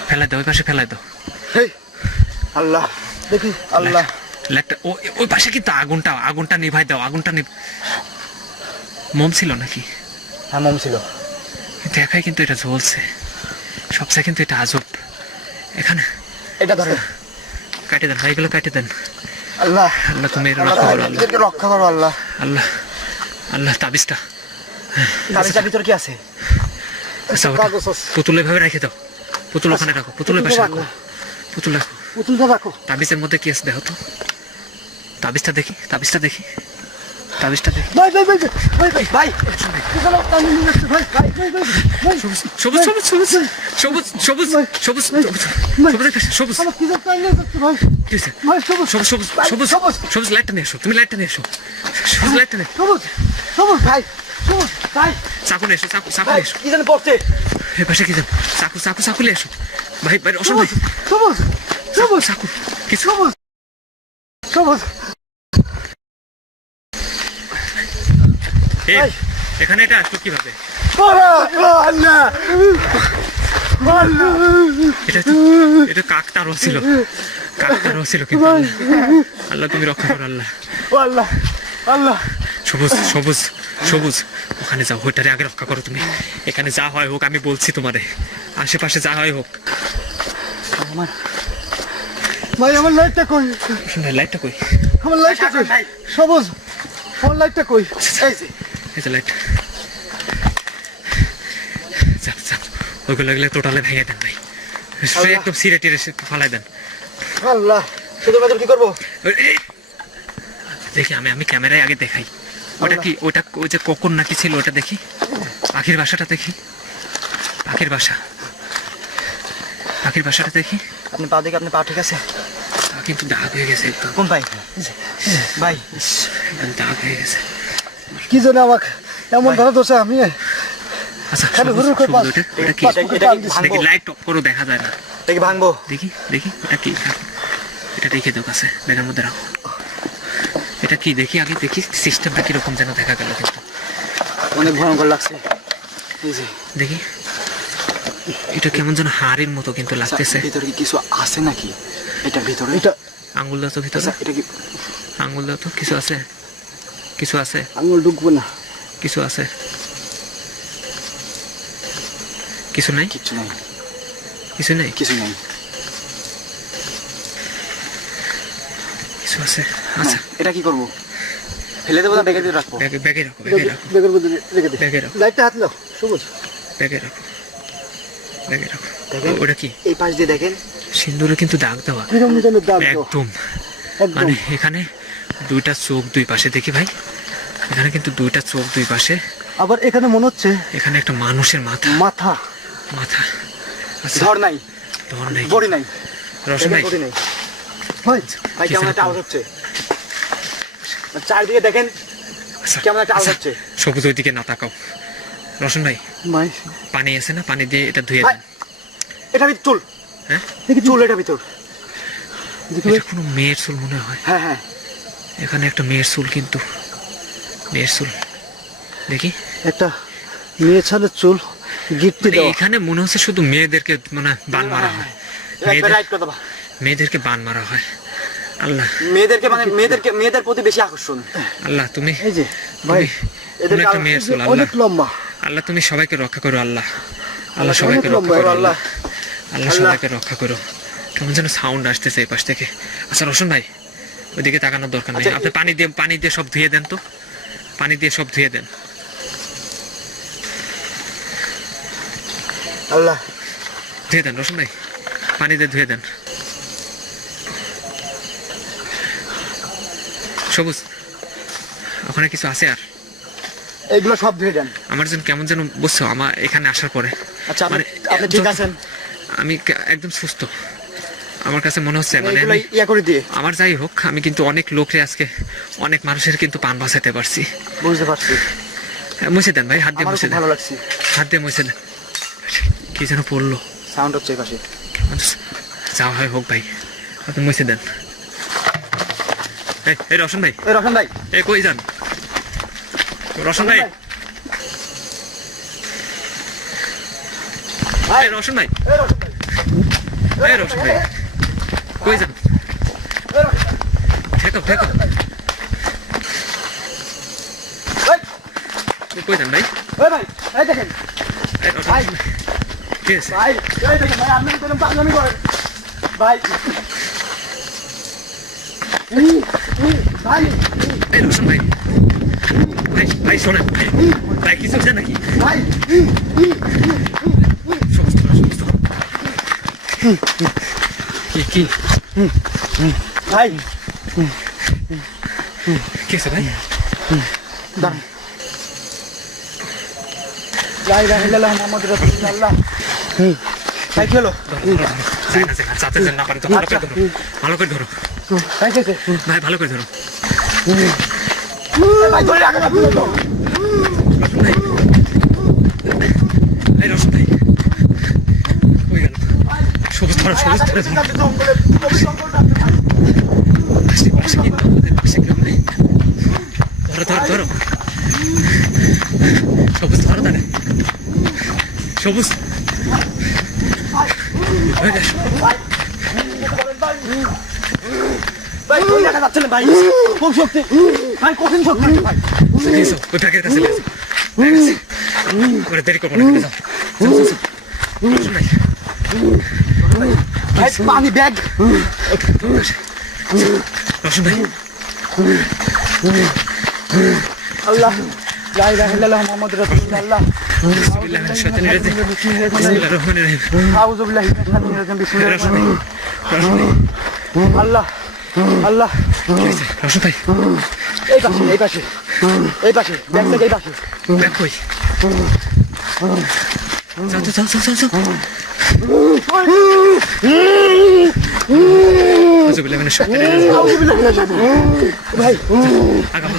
ফেলাই দাও ওই পাশে ফেলাই দাও হেই, আল্লাহ দেখি আল্লাহ লাইটটা ওই পাশে কিন্তু আগুনটা নিভাই দাও আগুনটা মোম ছিল নাকি হ্যাঁ মোম ছিল দেখাই কিন্তু এটা জ্বলছে সবচেয়ে কিন্তু এটা আজব এখানে এটা ধরে কাটে দেন ভাই এগুলো কাটে দেন আল্লাহ আল্লাহ তুমি এর আল্লাহ রক্ষা করো আল্লাহ এদেরকে রক্ষা করো আল্লাহ আল্লাহ আল্লাহ তাবিজটা তাবিজটার ভিতর কি আছে আচ্ছা ওটা কাগজ আছে। পুতুল এভাবে রেখে দাও পুতুল ওখানে রাখো পুতুলের পাশে রাখো পুতুল রাখো পুতুলটা রাখো তাবিজের মধ্যে কি আছে দেখো তো তাবিজটা দেখি ভাই ভাই ভাই ভাই ভাই ভাই পিছনে টানি নিয়ে যাচ্ছে, ভাই ভাই ভাই ভাই ভাই সবুজ সবুজ সবুজ সবুজ সবুজ সবুজ সবুজ আমার পিছনে টানি নিয়ে যাচ্ছে, ভাই কি হয়েছে ভাই সবুজ সবুজ সবুজ সবুজ সবুজ সবুজ লাইটটা নিয়ে এসো তুমি লাইটটা নিয়ে এসো সবুজ লাইটটা নিয়ে সবুজ সবুজ ভাই সবুজ ভাই চাকু নিয়ে এসো চাকু ভাই নিয়ে এসো কি জানি পড়ছে এ পাশে কি জানো চাকু নিয়ে এসো ভাই ভাই অসম ভাই সবুজ সবুজ চাকু কিছু সবুজ সবুজ এই, এখানে এটা আসলো কিভাবে আল্লাহ এটা কাকতারও ছিল কিন্তু আল্লাহ তুমি রক্ষা করো আল্লাহ আল্লাহ আল্লাহ সবুজ সবুজ সবুজ ওখানে যাও ওইটারে আগে রক্ষা করো তুমি এখানে যা হয় হোক আমি বলছি তোমারে আশেপাশে যা হয় হোক ভাই আমার লাইটটা কই লাইটটা কই আমার লাইটটা কই সবুজ আমার লাইটটা কই এই যে লাইট যাক ওইগুলো লাগলে টোটালে ভেঙে দেন ভাই সে একদম সিরে টিরে ফালাই দেন আল্লাহ শুধু ভেতর কি করবো এই, দেখি আমি ক্যামেরায় আগে দেখাই ওটা কি ওটা ওই যে কখন নাকি ছিল ওটা দেখি পাখির বাসাটা দেখি পাখির বাসাটা দেখি আপনি পা দেখে আপনি পা ঠিক আছে তা কিন্তু দাগ হয়ে গেছে একদম কোন ভাই ভাই একদম দাগ হয়ে গেছে কি জানে আমাকে এমন ধরা দোষে আমি আচ্ছা খালি সবুজ, হুড়ুর করে সবুজ, ওটা কি এটা কি দেখি ভাঙবো লাইট অফ করো দেখা যায় না দেখি ভাঙবো দেখি ওটা কি এটা রেখে দাও কাছে ব্যাগের মধ্যে রাখো এটা কি দেখি আগে দেখি সিস্টেমটা কিরকম যেন দেখা গেল কিন্তু অনেক ভয়ঙ্কর লাগছে এই যে দেখি এটা কেমন যেন হাড়ের মতো কিন্তু লাগতেছে ভিতরে কি কিছু আছে নাকি এটা ভিতরে এটা আঙ্গুল দাও তো ভিতরে আচ্ছা, এটা কি আঙ্গুল দাও তো কিছু আছে আঙুল ঢুকবো না কিছু আছে কিছু নাই কিচ্ছু নাই কিছু নেই কিছু নাই কিছু আছে আচ্ছা এটা কি করবো ফেলে দেবো না ব্যাগের ভিতরে রাখবো ব্যাগে রাখো ব্যাগের মধ্যে রেখে দে ব্যাগে রাখো লাইটটা হাত নাও সবুজ ব্যাগে রাখো দেখেন ওটা কি এই পাশ দিয়ে দেখেন সিন্দুরে কিন্তু দাগ দেওয়া কিরম যেন দাগ দাও একদম একদম মানে এখানে দুইটা চোখ দুই পাশে দেখি ভাই এখানে কিন্তু দুইটা চোখ দুই পাশে আবার এখানে মনে হচ্ছে এখানে একটা মানুষের মাথা মাথা আচ্ছা ধর নাই ধর নাই বড়ি নাই রসম নাই বড়ি নাই ভাই ভাই কেমন একটা আওয়াজ হচ্ছে চারদিকে দেখেন আচ্ছা, কেমন একটা আওয়াজ আচ্ছা, হচ্ছে সবুজ ওইদিকে না তাকাও রসন ভাই ভাই পানি আছে না পানি দিয়ে এটা ধুয়ে ভাই, দেন এটা ভিতর চুল হ্যাঁ দেখি চুল এটা ভিতর দেখি এটা কোনো মেয়ের চুল মনে হয় হ্যাঁ হ্যাঁ এখানে একটা মেয়ের চুল কিন্তু মেয়ের চুল দেখি একটা মেয়ে ছেলের চুল গিফটি মানে দাও এখানে মনে হচ্ছে শুধু মেয়েদেরকে মানে বান মারা হয় রাইট করে দেবা মেয়েদেরকে বান মারা হয় আল্লাহ মেয়েদেরকে মানে মেয়েদের প্রতি বেশি আকর্ষণ আল্লাহ তুমি এই যে ভাই কোনো একটা মেয়ের চুল আল্লাহ অনেক লম্বা আল্লাহ তুমি সবাইকে রক্ষা করো আল্লাহ আল্লাহ সবাইকে অনেক রক্ষা লম্বা, করো আল্লাহ। আল্লাহ আল্লাহ সবাইকে রক্ষা করো কেমন যেন সাউন্ড আসতেছে এই পাশ থেকে আচ্ছা রোশন ভাই ওইদিকে তাকানোর দরকার নেই আচ্ছা, আপনি পানি দিয়ে সব ধুয়ে দেন তো পানি দিয়ে সব ধুয়ে দেন আল্লাহ ধুয়ে দেন রোশন ভাই পানি দিয়ে ধুয়ে দেন সবুজ ওখানে কিছু আছে আর এগুলো সব ধুয়ে দেন আমার যেন কেমন যেন বুঝছো আমার এখানে আসার পরে আচ্ছা আপনি মানে আপনি ঠিক আছেন আমি একদম সুস্থ আমার কাছে মনে হচ্ছে মানে এগুলো আমি- ইয়া করে দিয়ে আমার যাই হোক আমি কিন্তু অনেক লোকরে আজকে অনেক মানুষের কিন্তু পান বাঁচাতে পারছি বুঝতে পারছি মুছে দেন ভাই হাত দিয়ে আমার মুছে খুব দেন ভালো লাগছে হাত দিয়ে মুছে দেন কি যেন পড়লো সাউন্ড হচ্ছে এই পাশে। যা হয় হোক ভাই, আপনি মুছে দেন। এই রোশন ভাই, এই রোশন ভাই, এই কই যান রোশন ভাই? এই রোশন ভাই, এই রোশন ভাই কই যান? ঠেকাও ঠেকাও, কই যান ভাই? ওই ভাই, এই দেখেন এই রোশন ভাই, কি আছে? ভাই, এই দেখেন ভাই, আপনি তো পাগলামি করেন ভাই। ভাই, এই রোশন ভাই, ভাই ভাই শোনেন ভাই, ভাই কিছু হচ্ছে নাকি? ভাই, সমস্ত সমস্ত কি কি ভাই, কি আছে ভাই? দাঁড়ান। লা ইলাহা ইল্লাল্লাহ মুহাম্মাদুর রাসূলুল্লাহ। ভাই কি হলো? যাই না যাই না, যাতে যেন না পারে তো ভালো করে ধরো, ভালো করে ধরো ভাই কি হয়েছে? ভাই, ভালো করে ধরো ভাই ধরে রাখেন আপনি তো। রোশন ভাই, এই রোশন ভাই কই গেল? সবুজ ধরো, সবুজ ধরে ধরো, পাশে পাশে কিন্তু আমাদের পাশে কেউ নেই। ধরো ধরো ধরো, সবুজ ধরো তাহলে, সবুজ হয়ে গেছে। ভাই ধরে রাখা যাচ্ছে না ভাই, খুব শক্তি ভাই, কঠিন শক্তি ভাই। এসো, ওই ব্যাগের কাছে নিয়ে এসো, ব্যাগ আছে। ওরে দেরি করবো না, যাও যাও যাও যাও। রোশন ভাই, ভাই পানি ব্যাগ। রোশন ভাই, আল্লাহ, লা ইলাহা ইল্লাল্লাহ মুহাম্মাদুর রাসূলুল্লাহ। বিসমিল্লাহির রহমানির রহিম, বিসমিল্লাহির রহমানির রহিম। আউযু বিল্লাহি মিনাশ শাইতানির রাজিম, বিসমিল্লাহির রোশন ভাই, রহমানির রোশন ভাই, রহিম। আল্লাহ, আল্লাহ, কি হয়েছে? রোশন ভাই, এই পাশে, এই পাশে, এই পাশে, ব্যাগ থেকে এই পাশে। ব্যাগ কই? যাও তো, যাও যাও যাও যাও। আউযু বিল্লাহি মিনাশ শাইতানির রাজিম। আউযু বিল্লাহি মিনাশ শাইতানির ভাই, আগো আগো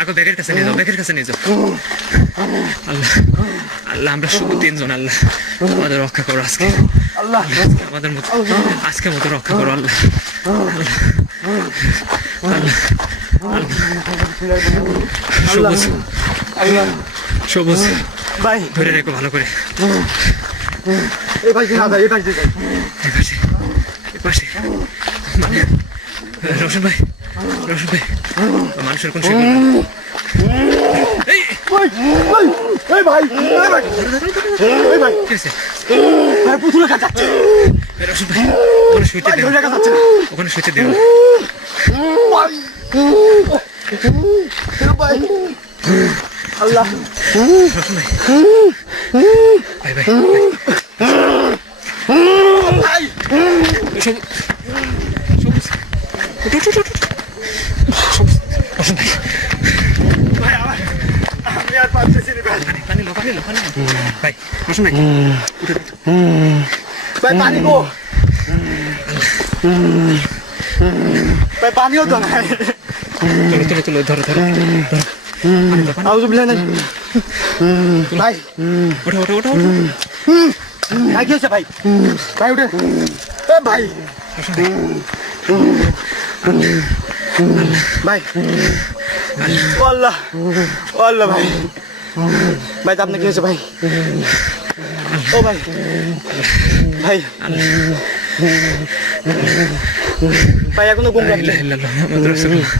আগো, ব্যাগের কাছে নিয়ে যাও, ব্যাগের কাছে নিয়ে যাও। আল্লাহ আল্লাহ, আমরা শুধু তিনজন, আল্লাহ আমাদের রক্ষা করো আজকে, আল্লাহ, আমাদের মতো আজকের মতো রক্ষা করো আল্লাহ, আল্লাহ আল্লাহ। সবুজ আল্লাহ, সবুজ ভাই, ধরে রেখো ভালো করে, এই পাশে না যাই, এই পাশে যাই। এপাশে এপাশে, মানে রোশন ভাই, রোশন ভাই, মানুষের কোন শিকল নেই। এই ভাই, ভাই, এই ভাই, এই ভাই, এই ভাই, কি হয়েছে? ভাই পুতুলের কাছে যাচ্ছে। এই রোশন ভাই, ওখানে শুইতে ভাই দিও ধরে না, রাখা যাচ্ছে না। ওখানে শুইতে দিও না। ভাই, ভাই, আল্লাহ, রোশন ভাই, ভাই ভাই ভাই, সবুজ সবুজ, উঠ, উঠ, উঠ, উঠ। সবুজ, রোশন ভাই, ভাই, আমি আর পারতেছি না ভাই। পানি পানি লো, পানি লো, পানি লো। ভাই রোশন ভাই, উঠে দাও। ভাই পানি গো, ভাই পানিও তো নাই। তুলো তুলো তুলো, ধরো ধরো ধরো, পানি দাও, পানি। আউযু বিল্লাহি নাই। ভাই, ওঠো ওঠো ওঠো ওঠো। ভাই কি হয়েছে ভাই? ভাই উঠে, এ ভাই, রোশন ভাই, ভাই, ও আল্লাহ, ও আল্লাহ ভাই, ভাই আপনার কি হয়েছে ভাই? ও ভাই, ভাই, ভাই এখনো ঘুম লা পাচ্ছে। ইলাহা ইল্লাল্লাহ মুহাম্মাদুর রাসূলুল্লাহ।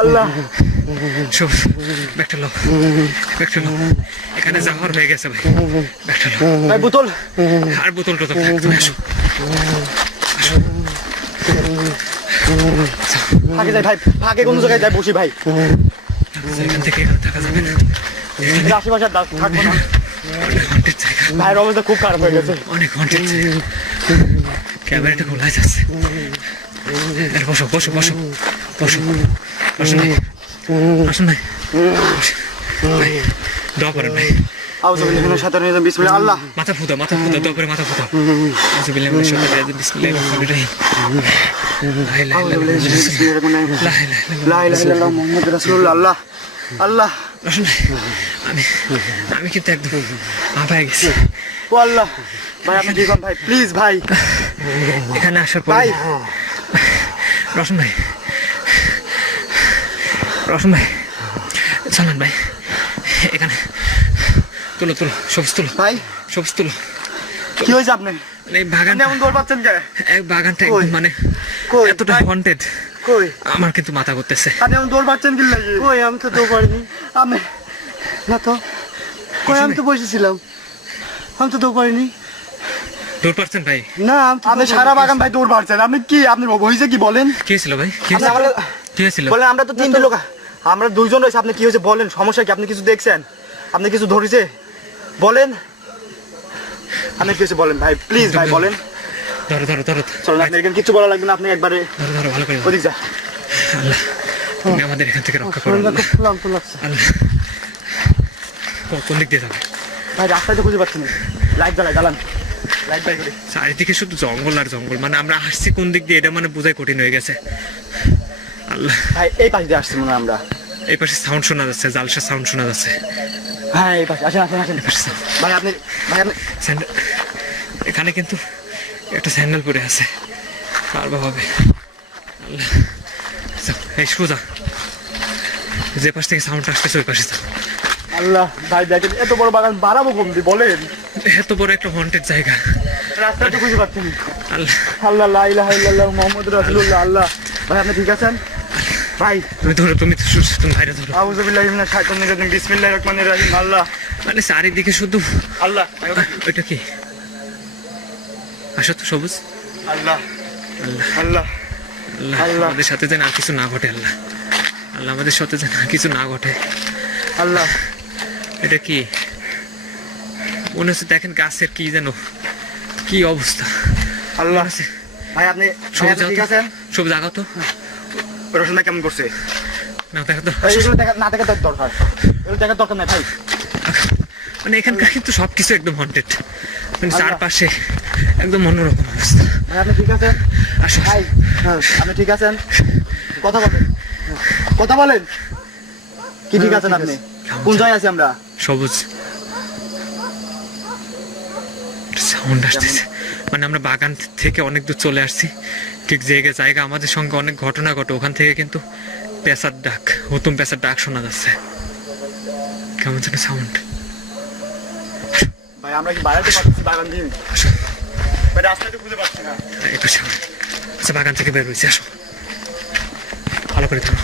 আল্লাহ, সবুজ, ব্যাগটা লো, ব্যাগটা লো। এখানে জাহর হয়ে গেছে ভাই, ব্যাগটা লো। ভাই বোতল, আর বোতলটা তো থাক, তুমি আসো আসো। ফাঁকে যাই ভাই, ফাঁকে কোনো জায়গায় যাই বসি ভাই, এখান থেকে এখানে থাকা যাবে না, এখানে এর আশেপাশে আর থাকবো না। অনেক হন্টেড জায়গা, ভাইয়ের অবস্থা খুব খারাপ হয়ে গেছে। অনেক হন্টেড জায়গা। ক্যামেরাটা খোলা যাচ্ছে। এর বসো বসো বসো বসো, আসুন ভাই, আসুন ভাই, ভাই দোয়া করেন ভাই। আউযু বিল্লাহি মিনাশ শাইতানির রাজিম, বিসমিল্লাহ। আল্লাহ, মাথা ফুটো, মাথা ফুটো, দোয়া করে মাথা ফুটো। আউযু বিল্লাহি মিনাশ শাইতানির রাজিম, বিসমিল্লাহির রহমানির রহিম। লা ইলাহা আউযু ইল্লাল্লাহ, বিল্লাহি মিনাশ শাইতানির রাজিম। লা ইলাহা ইল্লাল্লাহ। লা ইলাহা ইল্লাল্লাহ মুহাম্মাদুর রাসূলুল্লাহ। আল্লাহ, আল্লাহ, রশন ভাই, আমি আমি কিন্তু একদম হাঁপায় গেছি ও আল্লাহ ভাই আপনি ঠিক হন ভাই, প্লিজ ভাই। এখানে আসার পর। ভাই রশন ভাই, রশন ভাই, চলেন ভাই এখানে। তুলো তুলো, সবুজ তুলো ভাই সবুজ তুলো। কি হয়েছে আপনি? মানে এই বাগান, আপনি এমন দৌড় পাচ্ছেন কে? এক বাগানটা কই? একদম মানে কই? এতটা ভাই, হন্টেড, কই আমার কিন্তু মাথা করতেছে। আপনি এমন দৌড় পাচ্ছেন কি লাগে? কই আমি তো দৌড় পারিনি। আপনি না তো, কই আমি তো বসেছিলাম, আমি তো দৌড় পারিনি। দৌড় পারছেন ভাই? না আমি তো আপনি দৌড় সারা পারিনি। বাগান ভাই দৌড় পাচ্ছেন, আপনি কি আপনি হয়েছে কি বলেন? কি হয়েছিল ভাই? কি আপনি হয়েছিল? আমাদের- কি হয়েছিল? বলেন আমরা তো তিনটে লোক, আমরা দুইজন রয়েছে, আপনি কি হয়েছে বলেন, সমস্যা কি? আপনি কিছু দেখছেন? আপনি কিছু ধরেছে বলেন, আপনি কি হয়েছে বলেন ভাই, প্লিজ ভাই বলেন। ধরো ধরো ধরো চলেন আপনি এখানে কিছু বলা লাগবে না, আপনি একবারে ধরো ধরো, ভালো করে ধরো। ওদিক যা। আল্লাহ, তুমি আমাদের এখান থেকে রক্ষা করো। শরীরটা আল্লাহ, খুব ক্লান্ত লাগছে। আল্লাহ। কোন দিক দিয়ে যাবে? ভাই রাস্তায় তো খুঁজে পাচ্ছি না, লাইট জ্বালাই, জ্বালান লাইট বাই করি। চারিদিকে শুধু জঙ্গল আর জঙ্গল, মানে আমরা আসছি কোন দিক দিয়ে এটা মানে বোঝাই কঠিন হয়ে গেছে। আল্লাহ, ভাই এই পাশ দিয়ে আসছি মনে হয় আমরা। এই পাশে সাউন্ড শোনা যাচ্ছে, জালসার সাউন্ড শোনা যাচ্ছে। হ্যাঁ এই পাশে, আসেন আসেন আসেন। ভাই আপনি স্যান্ডেল, এখানে কিন্তু একটা স্যান্ডেল পরে আছে, পারবা হবে। আল্লাহ, যাও, এই সোজা যে পাশ থেকে সাউন্ড আসতেছে ওই পাশে যাও। আল্লাহ ভাই দেখেন এত বড় বাগান বাড়াবো কম দিয়ে বলেন, এত বড় একটা হন্টেড জায়গা। রাস্তায় তো খুঁজে পাচ্ছি না। আল্লাহ, আল্লাহ লা ইলাহা ইল্লাল্লাহ মুহাম্মাদুর রাসূলুল্লাহ। আল্লাহ ভাই আপনি ঠিক আছেন? ভাই তুমি ধরো, তুমি তো তুমি ভাইরা ধরো। আউযু বিল্লাহি মিনাশ শাইতানির রাজিম, বিসমিল্লাহির রহমানির রহিম। আল্লাহ মানে চারিদিকে শুধু। আল্লাহ ওইটা কি? আসো তো সবুজ। আল্লাহ আল্লাহ, আল্লাহ আল্লাহ, আল্লাহ। আমাদের সাথে যেন আর কিছু না ঘটে। আল্লাহ, আল্লাহ, আমাদের সাথে যেন আর কিছু না ঘটে। আল্লাহ এটা কি মনে হচ্ছে? দেখেন গাছের কি যেন কি অবস্থা। আল্লাহ মনে হচ্ছে ভাই আপনি সবুজ ঠিক জাগাও তো, আছেন? সবুজ জাগাও তো। রোশন ভাই কেমন করছে? না দেখো তো, এগুলো দেখা না দেখা দরকার, এগুলো দেখার দরকার নাই ভাই। মানে এখানকার কিন্তু সবকিছু একদম হন্টেড, মানে আল্লাহ। চারপাশে একদম অন্যরকম অবস্থা। ভাই আপনি ঠিক আছেন? আসো, ভাই হ্যাঁ আপনি ঠিক আছেন? কথা বলেন, কথা বলেন। কি ঠিক আছেন আপনি? কোন জায়গায় আছি আমরা? সবুজ সাউন্ড আসতেছে, মানে আমরা বাগান থেকে অনেক দূর চলে আসছি, ঠিক যে জায়গা আমাদের সঙ্গে অনেক ঘটনা ঘটে ওখান থেকে কিন্তু পেঁচার ডাক, হুতুম পেঁচার ডাক শোনা যাচ্ছে, কেমন যেন সাউন্ড। ভাই আমরা কি বাইরে পাচ্ছি বাগান দিয়ে? আসো, ভাই রাস্তায় তো খুঁজে পাচ্ছি না। একটু সামনে। আচ্ছা, বাগান থেকে বের হয়েছি, আসো, ভালো করে ধরো।